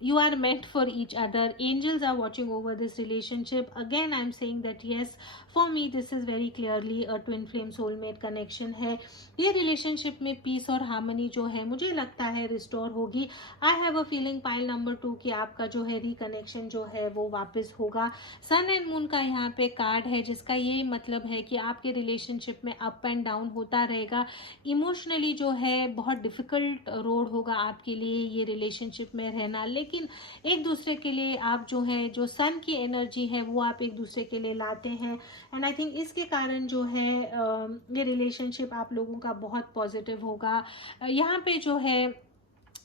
You are meant for each other. Angels are watching over this relationship. Again I'm saying that yes, for me this is very clearly a twin flame soulmate connection है। ये रिलेशनशिप में पीस और harmony जो है मुझे लगता है restore होगी। I have a feeling pile number 2 कि आपका जो है रिकनेक्शन जो है वो वापस होगा। सन एंड मून का यहाँ पे कार्ड है, जिसका यही मतलब है कि आपके रिलेशनशिप में अप एंड डाउन होता रहेगा। इमोशनली जो है बहुत डिफिकल्ट रोड होगा आपके लिए ये रिलेशनशिप में रहना, लेकिन एक दूसरे के लिए आप जो है, जो सन की एनर्जी है वो आप एक दूसरे के लिए लाते हैं। एंड आई थिंक इसके कारण जो है ये रिलेशनशिप आप लोगों का बहुत पॉजिटिव होगा। यहाँ पे जो है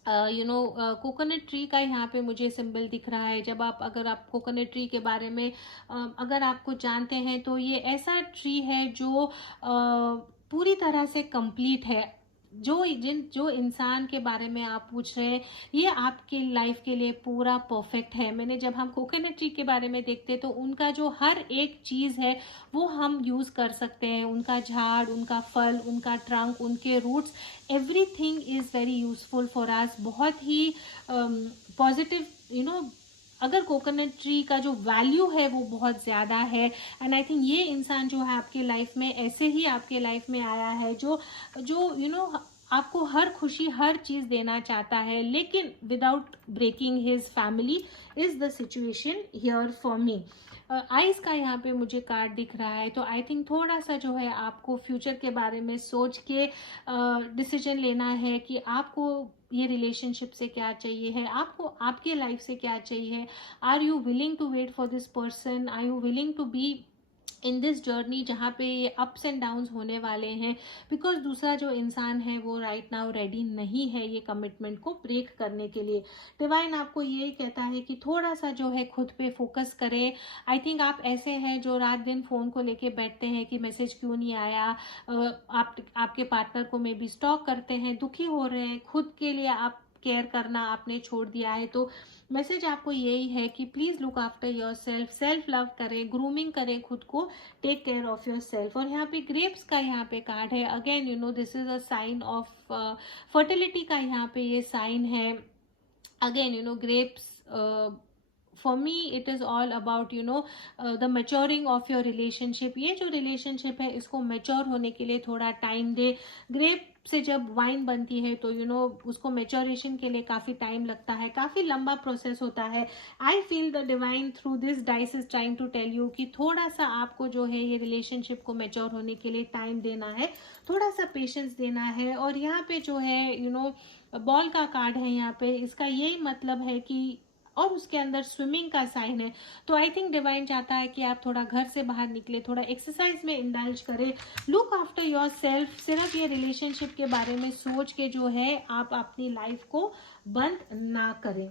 कोकोनट ट्री का यहाँ पे मुझे सिंबल दिख रहा है। जब आप, अगर आप कोकोनट ट्री के बारे में अगर आपको जानते हैं तो ये ऐसा ट्री है जो पूरी तरह से कंप्लीट है। जो इंसान के बारे में आप पूछ रहे हैं, ये आपके लाइफ के लिए पूरा परफेक्ट है। मैंने, जब हम कोकोनट ट्री के बारे में देखते हैं तो उनका जो हर एक चीज़ है वो हम यूज़ कर सकते हैं। उनका झाड़, उनका फल, उनका ट्रंक, उनके roots, everything is very useful for us. बहुत ही पॉजिटिव, अगर कोकोनट ट्री का जो वैल्यू है वो बहुत ज़्यादा है। एंड आई थिंक ये इंसान जो है आपके लाइफ में ऐसे ही आपके लाइफ में आया है, जो आपको हर खुशी हर चीज देना चाहता है, लेकिन without breaking his family is the situation here for me. Ice का यहाँ पे मुझे कार्ड दिख रहा है, तो आई थिंक थोड़ा सा जो है आपको फ्यूचर के बारे में सोच के डिसीजन लेना है कि आपको ये रिलेशनशिप से क्या चाहिए है, आपको आपके लाइफ से क्या चाहिए। Are you willing to wait for this person, are you willing to be in this journey जहाँ पे ये अप्स एंड डाउन्स होने वाले हैं। बिकॉज दूसरा जो इंसान है वो राइट नाउ रेडी नहीं है ये कमिटमेंट को ब्रेक करने के लिए। डिवाइन आपको ये कहता है कि थोड़ा सा जो है खुद पे फोकस करें। आई थिंक आप ऐसे हैं जो रात दिन फोन को लेके बैठते हैं कि मैसेज क्यों नहीं आया, आपके पार्टनर को मे बी स्टॉक करते हैं, दुखी हो रहे हैं, खुद के लिए आप केयर करना आपने छोड़ दिया है। तो मैसेज आपको यही है कि please look after yourself, self love करें, ग्रूमिंग करें खुद को, take care of yourself. और यहाँ पे ग्रेप्स का यहाँ पे कार्ड है, again you know this is a sign of fertility का यहाँ पे ये साइन है। Again you know grapes, for me it is all about you know the maturing of your relationship. ये जो रिलेशनशिप है इसको मेच्योर होने के लिए थोड़ा टाइम दे। ग्रेप से जब वाइन बनती है तो यू नो उसको मेच्योरेशन के लिए काफी टाइम लगता है, काफी लंबा प्रोसेस होता है। I feel the divine through this dice is trying to tell you कि थोड़ा सा आपको जो है ये रिलेशनशिप को मेच्योर होने के लिए टाइम देना है, थोड़ा सा पेशेंस देना है। और यहाँ पे जो है यू नो बॉल का कार्ड है यहाँ पे, इसका यही मतलब है कि, और उसके अंदर स्विमिंग का साइन है। तो आई थिंक डिवाइन चाहता है कि आप थोड़ा घर से बाहर निकले, थोड़ा एक्सरसाइज में इंडल्ज करें, लुक आफ्टर योर सेल्फ। सिर्फ ये रिलेशनशिप के बारे में सोच के जो है आप अपनी लाइफ को बंद ना करें।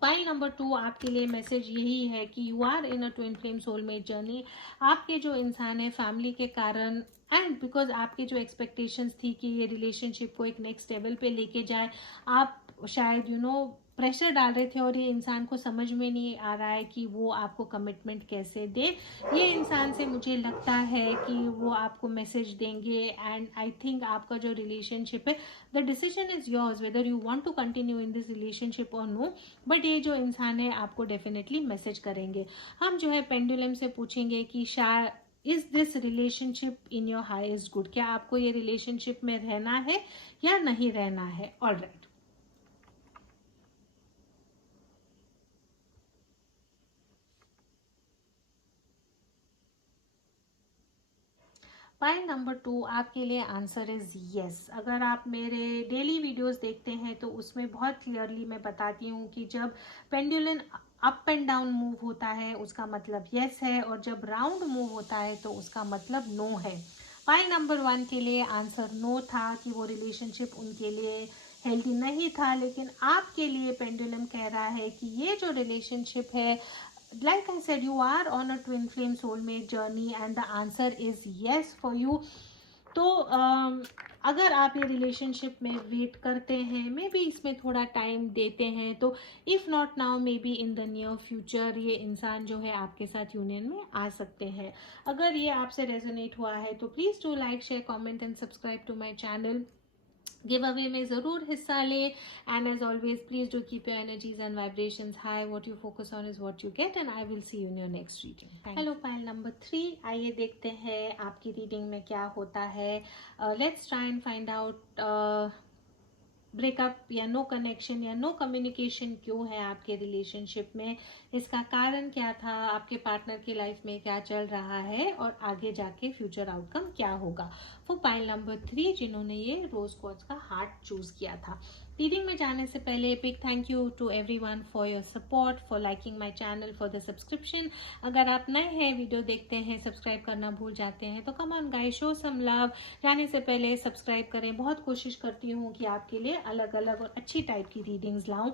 पाइल नंबर 2 आपके लिए मैसेज यही है कि you are in a twin flame soulmate journey. आपके जो इंसान है फैमिली के कारण एंड बिकॉज आपके जो एक्सपेक्टेशंस थी कि ये रिलेशनशिप को एक नेक्स्ट लेवल पे लेके जाए, आप शायद यू नो प्रेशर डाल रहे थे और ये इंसान को समझ में नहीं आ रहा है कि वो आपको कमिटमेंट कैसे दे। ये इंसान से मुझे लगता है कि वो आपको मैसेज देंगे एंड आई थिंक आपका जो रिलेशनशिप है, the decision is yours whether you want to continue in this relationship और नो। बट ये जो इंसान है आपको डेफिनेटली मैसेज करेंगे। हम जो है पेंडुलम से पूछेंगे कि शायद is this relationship in your highest good, क्या आपको ये रिलेशनशिप में रहना है या नहीं रहना है। ऑलराइट, पॉइंट नंबर 2 आपके लिए आंसर इज यस। अगर आप मेरे डेली वीडियोस देखते हैं तो उसमें बहुत क्लियरली मैं बताती हूँ कि जब pendulum up and down move होता है उसका मतलब यस है, और जब राउंड मूव होता है तो उसका मतलब नो है। पॉइंट नंबर 1 के लिए आंसर नो था कि वो रिलेशनशिप उनके लिए हेल्दी नहीं था, लेकिन आपके लिए पेंडुलम कह रहा है कि ये जो रिलेशनशिप है, like I said, you are on a twin flame soulmate journey and the answer is yes for you. तो अगर आप ये रिलेशनशिप में वेट करते हैं, मे बी इसमें थोड़ा टाइम देते हैं, तो if not now may be in the near future ये इंसान जो है आपके साथ यूनियन में आ सकते हैं। अगर ये आपसे रेजोनेट हुआ है तो please to like share comment and subscribe to my channel. Giveaway में ज़रूर हिस्सा ले and as always please do keep your energies and vibrations high. What you focus on is what you get and I will see you in your next reading. Hello pile number 3, आइए देखते हैं आपकी reading में क्या होता है। Let's try and find out breakup या no connection या नो कम्युनिकेशन क्यों है आपके रिलेशनशिप में, इसका कारण क्या था, आपके पार्टनर की लाइफ में क्या चल रहा है और आगे जाके फ्यूचर आउटकम क्या होगा। फॉर पाइल नंबर 3 जिन्होंने ये रोज क्वार्ट्ज का हार्ट चूज किया था। रीडिंग में जाने से पहले big thank you to everyone for your support, for liking my channel, for the subscription. अगर आप नए हैं, वीडियो देखते हैं, सब्सक्राइब करना भूल जाते हैं तो come on guys, show some love. जाने से पहले सब्सक्राइब करें। बहुत कोशिश करती हूँ कि आपके लिए अलग अलग और अच्छी टाइप की रीडिंग्स लाऊं।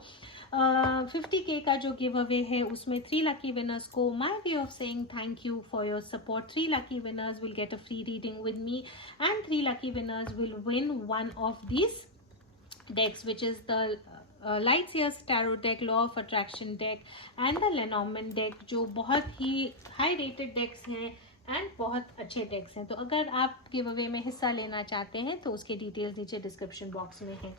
50K का जो गिव अवे है उसमें 3 लकी विनर्स को my way of saying thank you for your support. 3 lucky winners will get a free reading with me and 3 lucky winners will win one of this decks, which is the Light Years Tarot deck, Law of Attraction deck and the Lenormand deck, जो बहुत ही high rated डेक्स हैं and बहुत अच्छे डेक्स हैं। तो अगर आप give away में हिस्सा लेना चाहते हैं तो उसके डिटेल्स नीचे डिस्क्रिप्शन बॉक्स में है।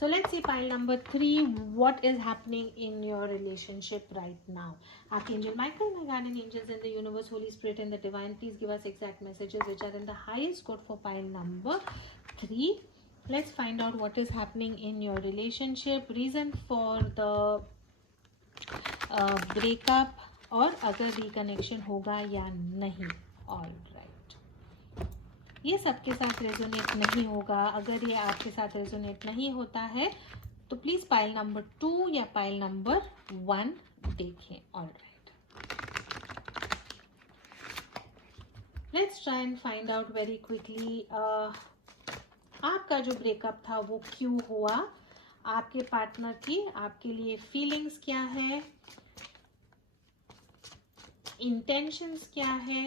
So let's see pile number 3, what is happening in your relationship right now. Archangel Michael, my guardian angels in the universe, Holy Spirit and the divine, please give us exact messages which are in the highest good for pile number 3. Let's find out what is happening in your relationship, reason for the breakup, और अगर reconnection होगा या नहीं. All right, ये सबके साथ resonate नहीं होगा. अगर ये आपके साथ रेजोनेट नहीं होता है तो प्लीज पाइल नंबर 2 या पाइल नंबर 1 देखें. All right, let's try and find out very quickly आपका जो ब्रेकअप था वो क्यों हुआ, आपके पार्टनर की आपके लिए फीलिंग्स क्या है, इंटेंशंस क्या है,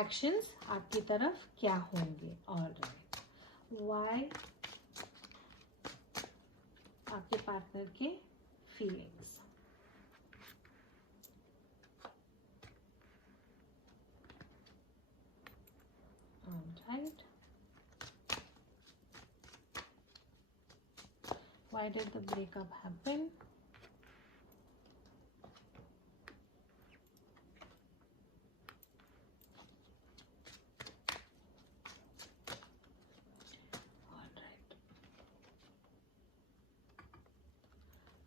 एक्शंस आपकी तरफ क्या होंगे. ऑलराइट, व्हाई आपके पार्टनर के feelings. Alright, why did the breakup happen?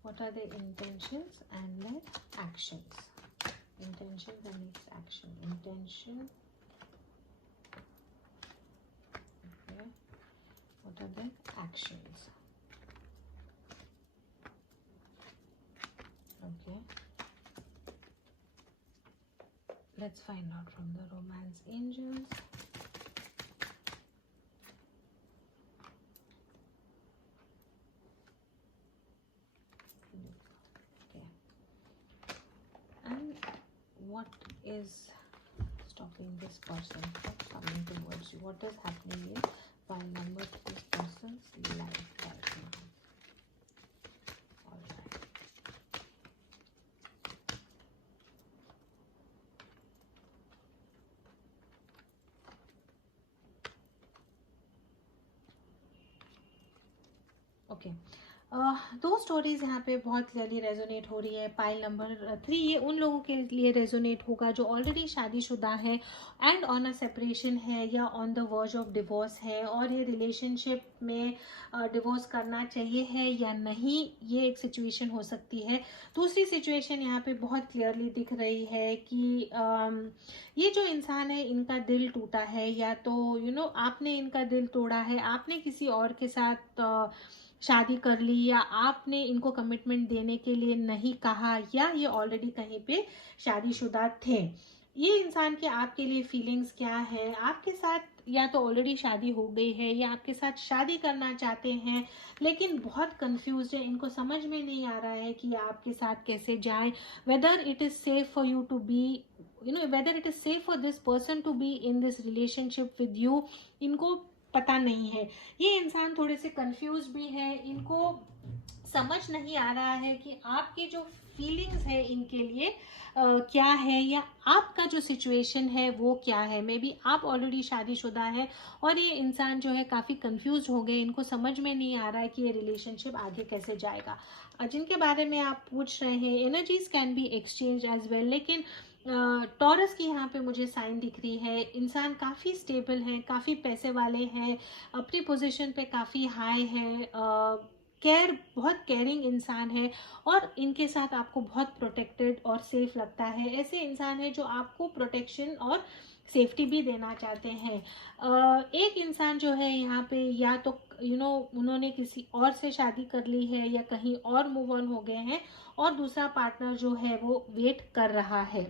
What are the intentions and then actions? Intentions and its action. Intention. Okay. What are the actions? Okay. Let's find out from the romance angels. What is stopping this person from coming towards you? What is happening in file number to this person's life right now? All right. Okay. दो stories यहाँ पे बहुत clearly resonate हो रही है. Pile number 3 ये उन लोगों के लिए रेजोनेट होगा जो ऑलरेडी शादीशुदा है एंड ऑन अ सेपरेशन है या on the verge of divorce है, और ये रिलेशनशिप में डिवोर्स करना चाहिए है या नहीं, ये एक सिचुएशन हो सकती है. दूसरी सिचुएशन यहाँ पे बहुत क्लियरली दिख रही है कि ये जो इंसान है इनका दिल टूटा है, या तो आपने इनका दिल तोड़ा है, आपने किसी और के साथ शादी कर ली, या आपने इनको कमिटमेंट देने के लिए नहीं कहा, या ये ऑलरेडी कहीं पे शादीशुदा थे. ये इंसान के आपके लिए फीलिंग्स क्या है, आपके साथ या तो ऑलरेडी शादी हो गई है या आपके साथ शादी करना चाहते हैं लेकिन बहुत कंफ्यूज है, इनको समझ में नहीं आ रहा है कि आपके साथ कैसे जाए, whether it is safe for you to be whether it is safe for this person to be in this relationship with you. इनको पता नहीं है. ये इंसान थोड़े से कंफ्यूज भी है, इनको समझ नहीं आ रहा है कि आपके जो फीलिंग्स है इनके लिए क्या है, या आपका जो सिचुएशन है वो क्या है. मे बी आप ऑलरेडी शादीशुदा है और ये इंसान जो है काफ़ी कंफ्यूज हो गए, इनको समझ में नहीं आ रहा है कि ये रिलेशनशिप आगे कैसे जाएगा. जिनके बारे में आप पूछ रहे हैं, energies can be exchange as well, लेकिन टॉरस की यहाँ पे मुझे साइन दिख रही है. इंसान काफ़ी स्टेबल है, काफ़ी पैसे वाले हैं, अपनी पोजीशन पे काफ़ी हाई है, बहुत केयरिंग इंसान है, और इनके साथ आपको बहुत प्रोटेक्टेड और सेफ लगता है. ऐसे इंसान है जो आपको प्रोटेक्शन और सेफ्टी भी देना चाहते हैं. एक इंसान जो है यहाँ पे या तो उन्होंने किसी और से शादी कर ली है या कहीं और मूव ऑन हो गए हैं, और दूसरा पार्टनर जो है वो वेट कर रहा है.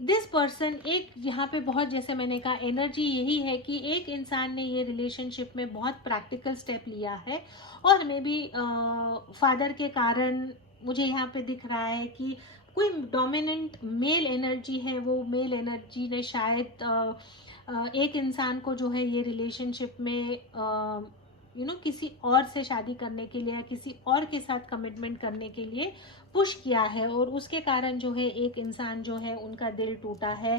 दिस पर्सन, एक यहाँ पे बहुत, जैसे मैंने कहा, एनर्जी यही है कि एक इंसान ने ये रिलेशनशिप में बहुत प्रैक्टिकल स्टेप लिया है, और मे बी फादर के कारण मुझे यहाँ पे दिख रहा है कि कोई डोमिनेंट मेल एनर्जी है, वो मेल एनर्जी ने शायद एक इंसान को जो है ये रिलेशनशिप में किसी और से शादी करने के लिए या किसी और के साथ कमिटमेंट करने के लिए पुश किया है, और उसके कारण जो है एक इंसान जो है उनका दिल टूटा है.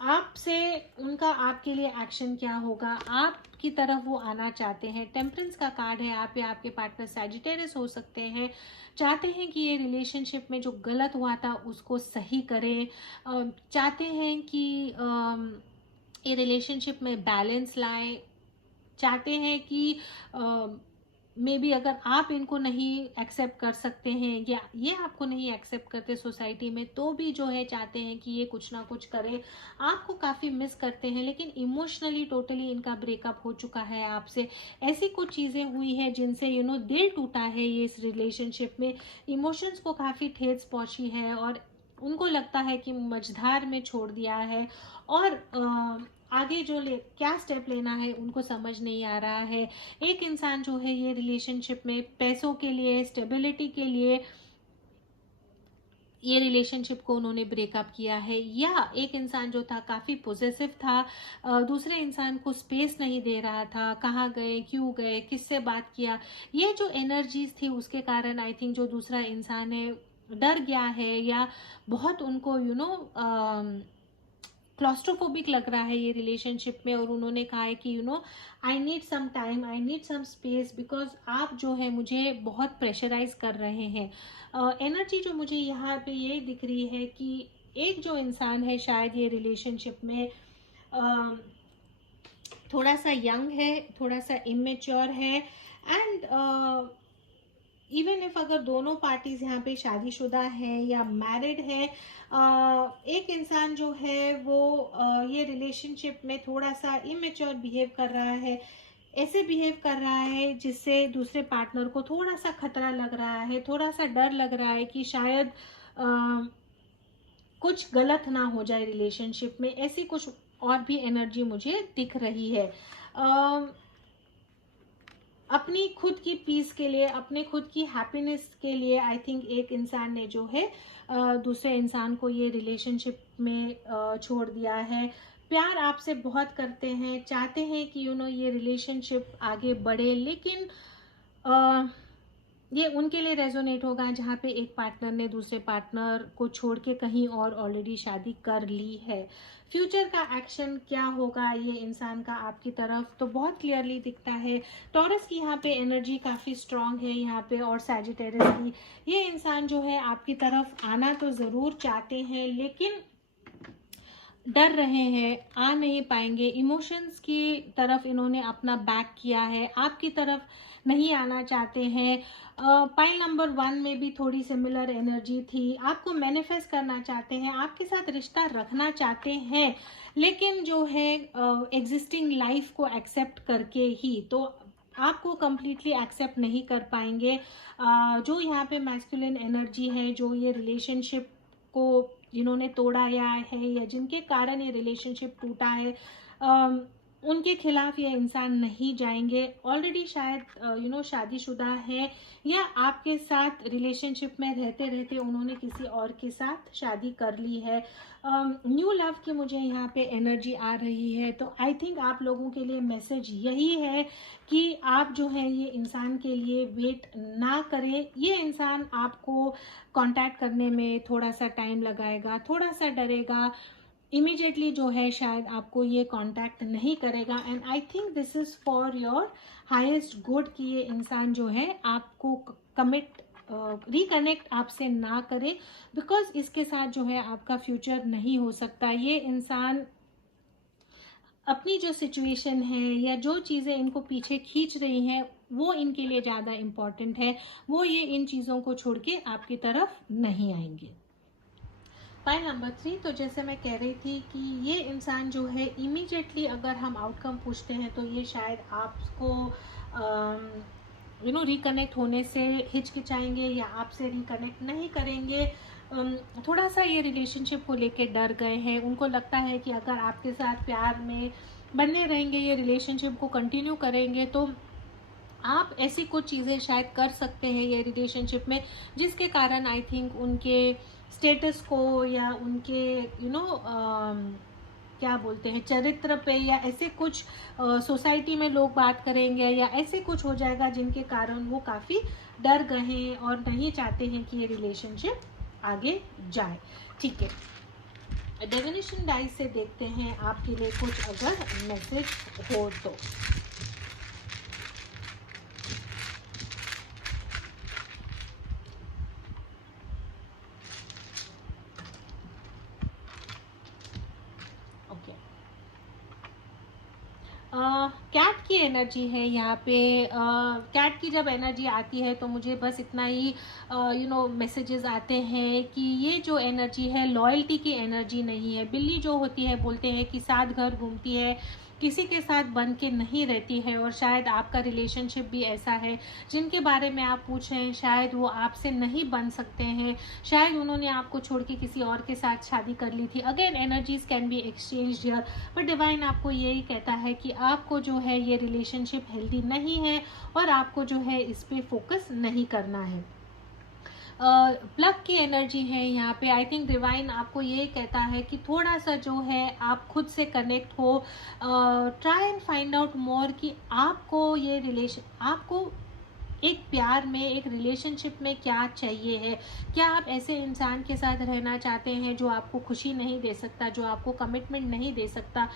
आपसे उनका आपके लिए एक्शन क्या होगा, आपकी तरफ वो आना चाहते हैं. टेम्परेंस का कार्ड है. आप या आपके पार्टनर सैजिटेरियस हो सकते हैं, चाहते हैं कि ये रिलेशनशिप में जो गलत हुआ था उसको सही करें, चाहते हैं कि ये रिलेशनशिप में बैलेंस लाएं, चाहते हैं कि मे बी अगर आप इनको नहीं एक्सेप्ट कर सकते हैं या ये आपको नहीं एक्सेप्ट करते सोसाइटी में, तो भी जो है चाहते हैं कि ये कुछ ना कुछ करे, आपको काफ़ी मिस करते हैं, लेकिन इमोशनली टोटली इनका ब्रेकअप हो चुका है आपसे। ऐसी कुछ चीज़ें हुई है जिनसे दिल टूटा है ये इस रिलेशनशिप में, इमोशंस को काफ़ी ठेस पहुंची है और उनको लगता है कि मझधार में छोड़ दिया है और आगे जो क्या स्टेप लेना है उनको समझ नहीं आ रहा है। एक इंसान जो है ये रिलेशनशिप में पैसों के लिए, स्टेबिलिटी के लिए ये रिलेशनशिप को उन्होंने ब्रेकअप किया है, या एक इंसान जो था काफ़ी पॉजिटिव था, दूसरे इंसान को स्पेस नहीं दे रहा था, कहाँ गए, क्यों गए, किससे बात किया, ये जो एनर्जीज थी उसके कारण आई थिंक जो दूसरा इंसान है डर गया है या बहुत उनको क्लॉस्ट्रोफोबिक लग रहा है ये रिलेशनशिप में, और उन्होंने कहा है कि I need some time, I need some space, because आप जो है मुझे बहुत प्रेशराइज कर रहे हैं। एनर्जी जो मुझे यहाँ पे ये दिख रही है कि एक जो इंसान है शायद ये रिलेशनशिप में थोड़ा सा यंग है, थोड़ा सा इमेच्योर है, एंड इवन इफ अगर दोनों पार्टीज यहाँ पे शादीशुदा है या मैरिड है, एक इंसान जो है वो ये रिलेशनशिप में थोड़ा सा इमेच्योर बिहेव कर रहा है, ऐसे बिहेव कर रहा है जिससे दूसरे पार्टनर को थोड़ा सा खतरा लग रहा है, थोड़ा सा डर लग रहा है कि शायद कुछ गलत ना हो जाए रिलेशनशिप में। ऐसी कुछ और भी एनर्जी मुझे दिख रही है। अपनी खुद की पीस के लिए, अपने खुद की हैप्पीनेस के लिए आई थिंक एक इंसान ने जो है दूसरे इंसान को ये रिलेशनशिप में छोड़ दिया है। प्यार आपसे बहुत करते हैं, चाहते हैं कि ये रिलेशनशिप आगे बढ़े, लेकिन ये उनके लिए रेजोनेट होगा जहाँ पे एक पार्टनर ने दूसरे पार्टनर को छोड़ के कहीं और ऑलरेडी शादी कर ली है। फ्यूचर का एक्शन क्या होगा ये इंसान का आपकी तरफ तो बहुत क्लियरली दिखता है। टॉरस की यहाँ पे एनर्जी काफ़ी स्ट्रांग है यहाँ पे, और सैजिटेरियस की, ये इंसान जो है आपकी तरफ आना तो ज़रूर चाहते हैं लेकिन डर रहे हैं, आ नहीं पाएंगे। इमोशंस की तरफ इन्होंने अपना बैक किया है, आपकी तरफ नहीं आना चाहते हैं। पाइल नंबर 1 में भी थोड़ी सिमिलर एनर्जी थी, आपको मैनिफेस्ट करना चाहते हैं, आपके साथ रिश्ता रखना चाहते हैं, लेकिन जो है एग्जिस्टिंग लाइफ को एक्सेप्ट करके ही, तो आपको कंप्लीटली एक्सेप्ट नहीं कर पाएंगे। जो यहाँ पे मैस्कुलिन एनर्जी है, जो ये रिलेशनशिप को जिन्होंने तोड़ा या है या जिनके कारण ये रिलेशनशिप टूटा है, उनके खिलाफ ये इंसान नहीं जाएंगे। ऑलरेडी शायद शादीशुदा है या आपके साथ रिलेशनशिप में रहते रहते उन्होंने किसी और के साथ शादी कर ली है। न्यू लव की मुझे यहाँ पे एनर्जी आ रही है, तो आई थिंक आप लोगों के लिए मैसेज यही है कि आप जो है ये इंसान के लिए वेट ना करें। ये इंसान आपको कांटेक्ट करने में थोड़ा सा टाइम लगाएगा, थोड़ा सा डरेगा, इमीडिएटली जो है शायद आपको ये कांटेक्ट नहीं करेगा, and I think this is for your highest good कि ये इंसान जो है आपको कमिट रिकनेक्ट आपसे ना करे, बिकॉज इसके साथ जो है आपका फ्यूचर नहीं हो सकता। ये इंसान अपनी जो सिचुएशन है या जो चीज़ें इनको पीछे खींच रही हैं वो इनके लिए ज़्यादा इम्पॉर्टेंट है, वो ये इन चीज़ों को छोड़ के आपकी तरफ नहीं आएंगे। पॉइंट नंबर 3, तो जैसे मैं कह रही थी कि ये इंसान जो है इमीडिएटली अगर हम आउटकम पूछते हैं तो ये शायद आपको रिकनेक्ट होने से हिचकिचाएंगे या आपसे रिकनेक्ट नहीं करेंगे। थोड़ा सा ये रिलेशनशिप को लेके डर गए हैं, उनको लगता है कि अगर आपके साथ प्यार में बने रहेंगे, ये रिलेशनशिप को कंटिन्यू करेंगे, तो आप ऐसी कुछ चीज़ें शायद कर सकते हैं ये रिलेशनशिप में जिसके कारण आई थिंक उनके स्टेटस को या उनके क्या बोलते हैं चरित्र पे या ऐसे कुछ सोसाइटी में लोग बात करेंगे या ऐसे कुछ हो जाएगा जिनके कारण वो काफ़ी डर गए हैं और नहीं चाहते हैं कि ये रिलेशनशिप आगे जाए। ठीक है, डिविनेशन डाइस से देखते हैं आपके लिए कुछ अगर मैसेज हो तो। कैट की एनर्जी है यहाँ पे। कैट की जब एनर्जी आती है तो मुझे बस इतना ही मैसेजेस आते हैं कि ये जो एनर्जी है लॉयल्टी की एनर्जी नहीं है। बिल्ली जो होती है बोलते हैं कि सात घर घूमती है, किसी के साथ बन के नहीं रहती है। और शायद आपका रिलेशनशिप भी ऐसा है, जिनके बारे में आप पूछ रहे हैं शायद वो आपसे नहीं बन सकते हैं, शायद उन्होंने आपको छोड़ के किसी और के साथ शादी कर ली थी। Again energies can be exchange here, but divine आपको यही कहता है कि आपको जो है ये रिलेशनशिप हेल्दी नहीं है और आपको जो है इस पर फोकस नहीं करना है। प्लग की एनर्जी है यहाँ पे। आई थिंक डिवाइन आपको ये कहता है कि थोड़ा सा जो है आप खुद से कनेक्ट हो, try and find out more कि आपको ये आपको एक प्यार में, एक रिलेशनशिप में क्या चाहिए है। क्या आप ऐसे इंसान के साथ रहना चाहते हैं जो आपको खुशी नहीं दे सकता, जो आपको कमिटमेंट नहीं दे सकता।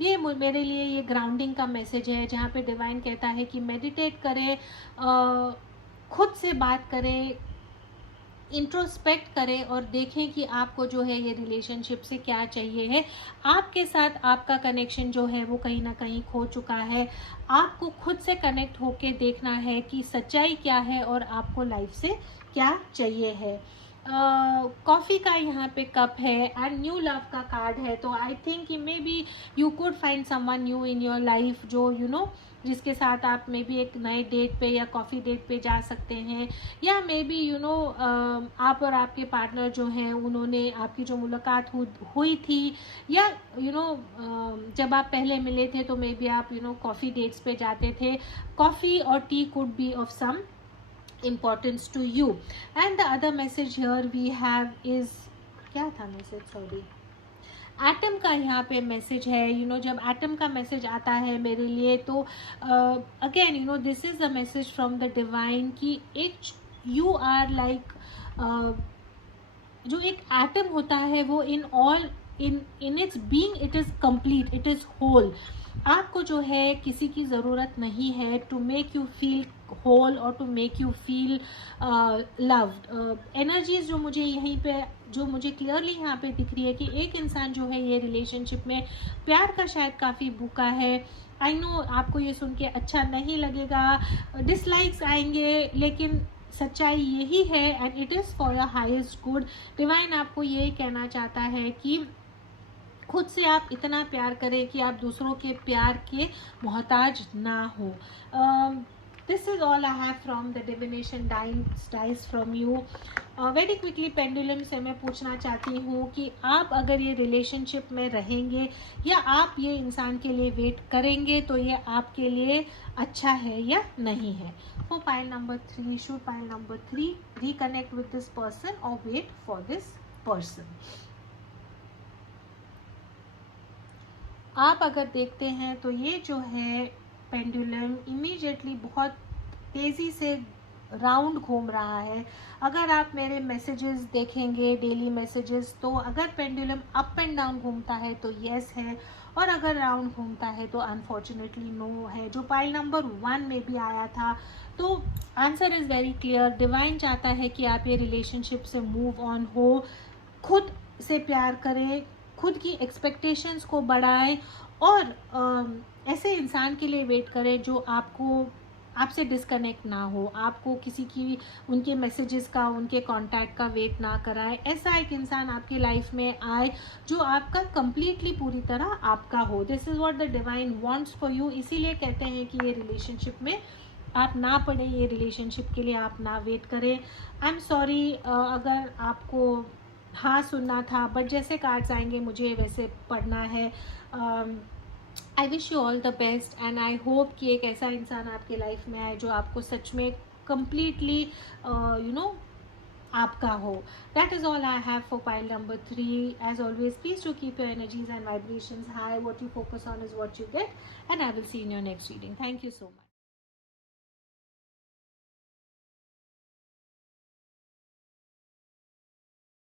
ये मेरे लिए ये ग्राउंडिंग का मैसेज है, जहाँ पे डिवाइन कहता है कि मेडिटेट करें, खुद से बात करें, इंट्रोस्पेक्ट करें और देखें कि आपको जो है ये रिलेशनशिप से क्या चाहिए है। आपके साथ आपका कनेक्शन जो है वो कहीं ना कहीं खो चुका है। आपको खुद से कनेक्ट होके देखना है कि सच्चाई क्या है और आपको लाइफ से क्या चाहिए है। कॉफ़ी का यहाँ पे कप है एंड न्यू लव का कार्ड है। तो I think may be you could find someone new in your life, जो जिसके साथ आप मे बी एक नए डेट पे या कॉफ़ी डेट पे जा सकते हैं, या मे बी आप और आपके पार्टनर जो हैं उन्होंने आपकी जो मुलाकात हुई थी, या जब आप पहले मिले थे तो मे बी आप कॉफ़ी डेट्स पे जाते थे। कॉफ़ी और tea could be of some importance to you. And the other message here we have is, क्या था मैसेज, सॉरी, एटम का यहाँ पे मैसेज है। जब एटम का मैसेज आता है मेरे लिए तो again this is the message from the divine कि एक यू आर लाइक, जो एक एटम होता है वो in its being it is complete, it is whole. आपको जो है किसी की ज़रूरत नहीं है to make you feel whole और to make you feel loved. Energies जो मुझे यहीं पे, जो मुझे क्लियरली यहाँ पे दिख रही है कि एक इंसान जो है ये रिलेशनशिप में प्यार का शायद काफ़ी भूखा है। आई नो आपको ये सुन के अच्छा नहीं लगेगा, डिसलाइक्स आएंगे, लेकिन सच्चाई यही है and it is for your highest good. Divine आपको ये कहना चाहता है कि खुद से आप इतना प्यार करें कि आप दूसरों के प्यार के मोहताज ना हो। This is all I have from the divination dice from you. Very quickly pendulum से मैं पूछना चाहती हूँ कि आप अगर ये रिलेशनशिप में रहेंगे या आप ये इंसान के लिए वेट करेंगे तो ये आपके लिए अच्छा है या नहीं है। For pile number 3, should pile number 3 reconnect with this person और वेट फॉर दिस पर्सन। आप अगर देखते हैं तो ये जो है पेंडुलम इमीडिएटली बहुत तेज़ी से राउंड घूम रहा है। अगर आप मेरे मैसेजेस देखेंगे, डेली मैसेजेस, तो अगर पेंडुलम अप एंड डाउन घूमता है तो येस है, और अगर राउंड घूमता है तो अनफॉर्चुनेटली नो है। जो पाइल नंबर 1 में भी आया था, तो answer is very clear. Divine चाहता है कि आप ये रिलेशनशिप से मूव ऑन हो, खुद से प्यार करें, खुद की एक्सपेक्टेशंस को बढ़ाएं और ऐसे इंसान के लिए वेट करें जो आपसे डिस्कनेक्ट ना हो, आपको किसी की उनके मैसेजेस का, उनके कांटेक्ट का वेट ना कराए। ऐसा एक इंसान आपकी लाइफ में आए जो आपका कंप्लीटली पूरी तरह आपका हो। This is what the divine wants for you. इसीलिए कहते हैं कि ये रिलेशनशिप में आप ना पड़े, ये रिलेशनशिप के लिए आप ना वेट करें। आई एम सॉरी अगर आपको हाँ सुनना था, बट जैसे कार्ड्स आएंगे मुझे वैसे पढ़ना है। I wish you all the best and I hope कि एक ऐसा इंसान आपके लाइफ में आए जो आपको सच में कम्प्लीटली आपका हो। That is all I have for pile number 3. As always please to keep your energies and vibrations high. What you focus on is what you get, and I will see you in your next reading. Thank you so much.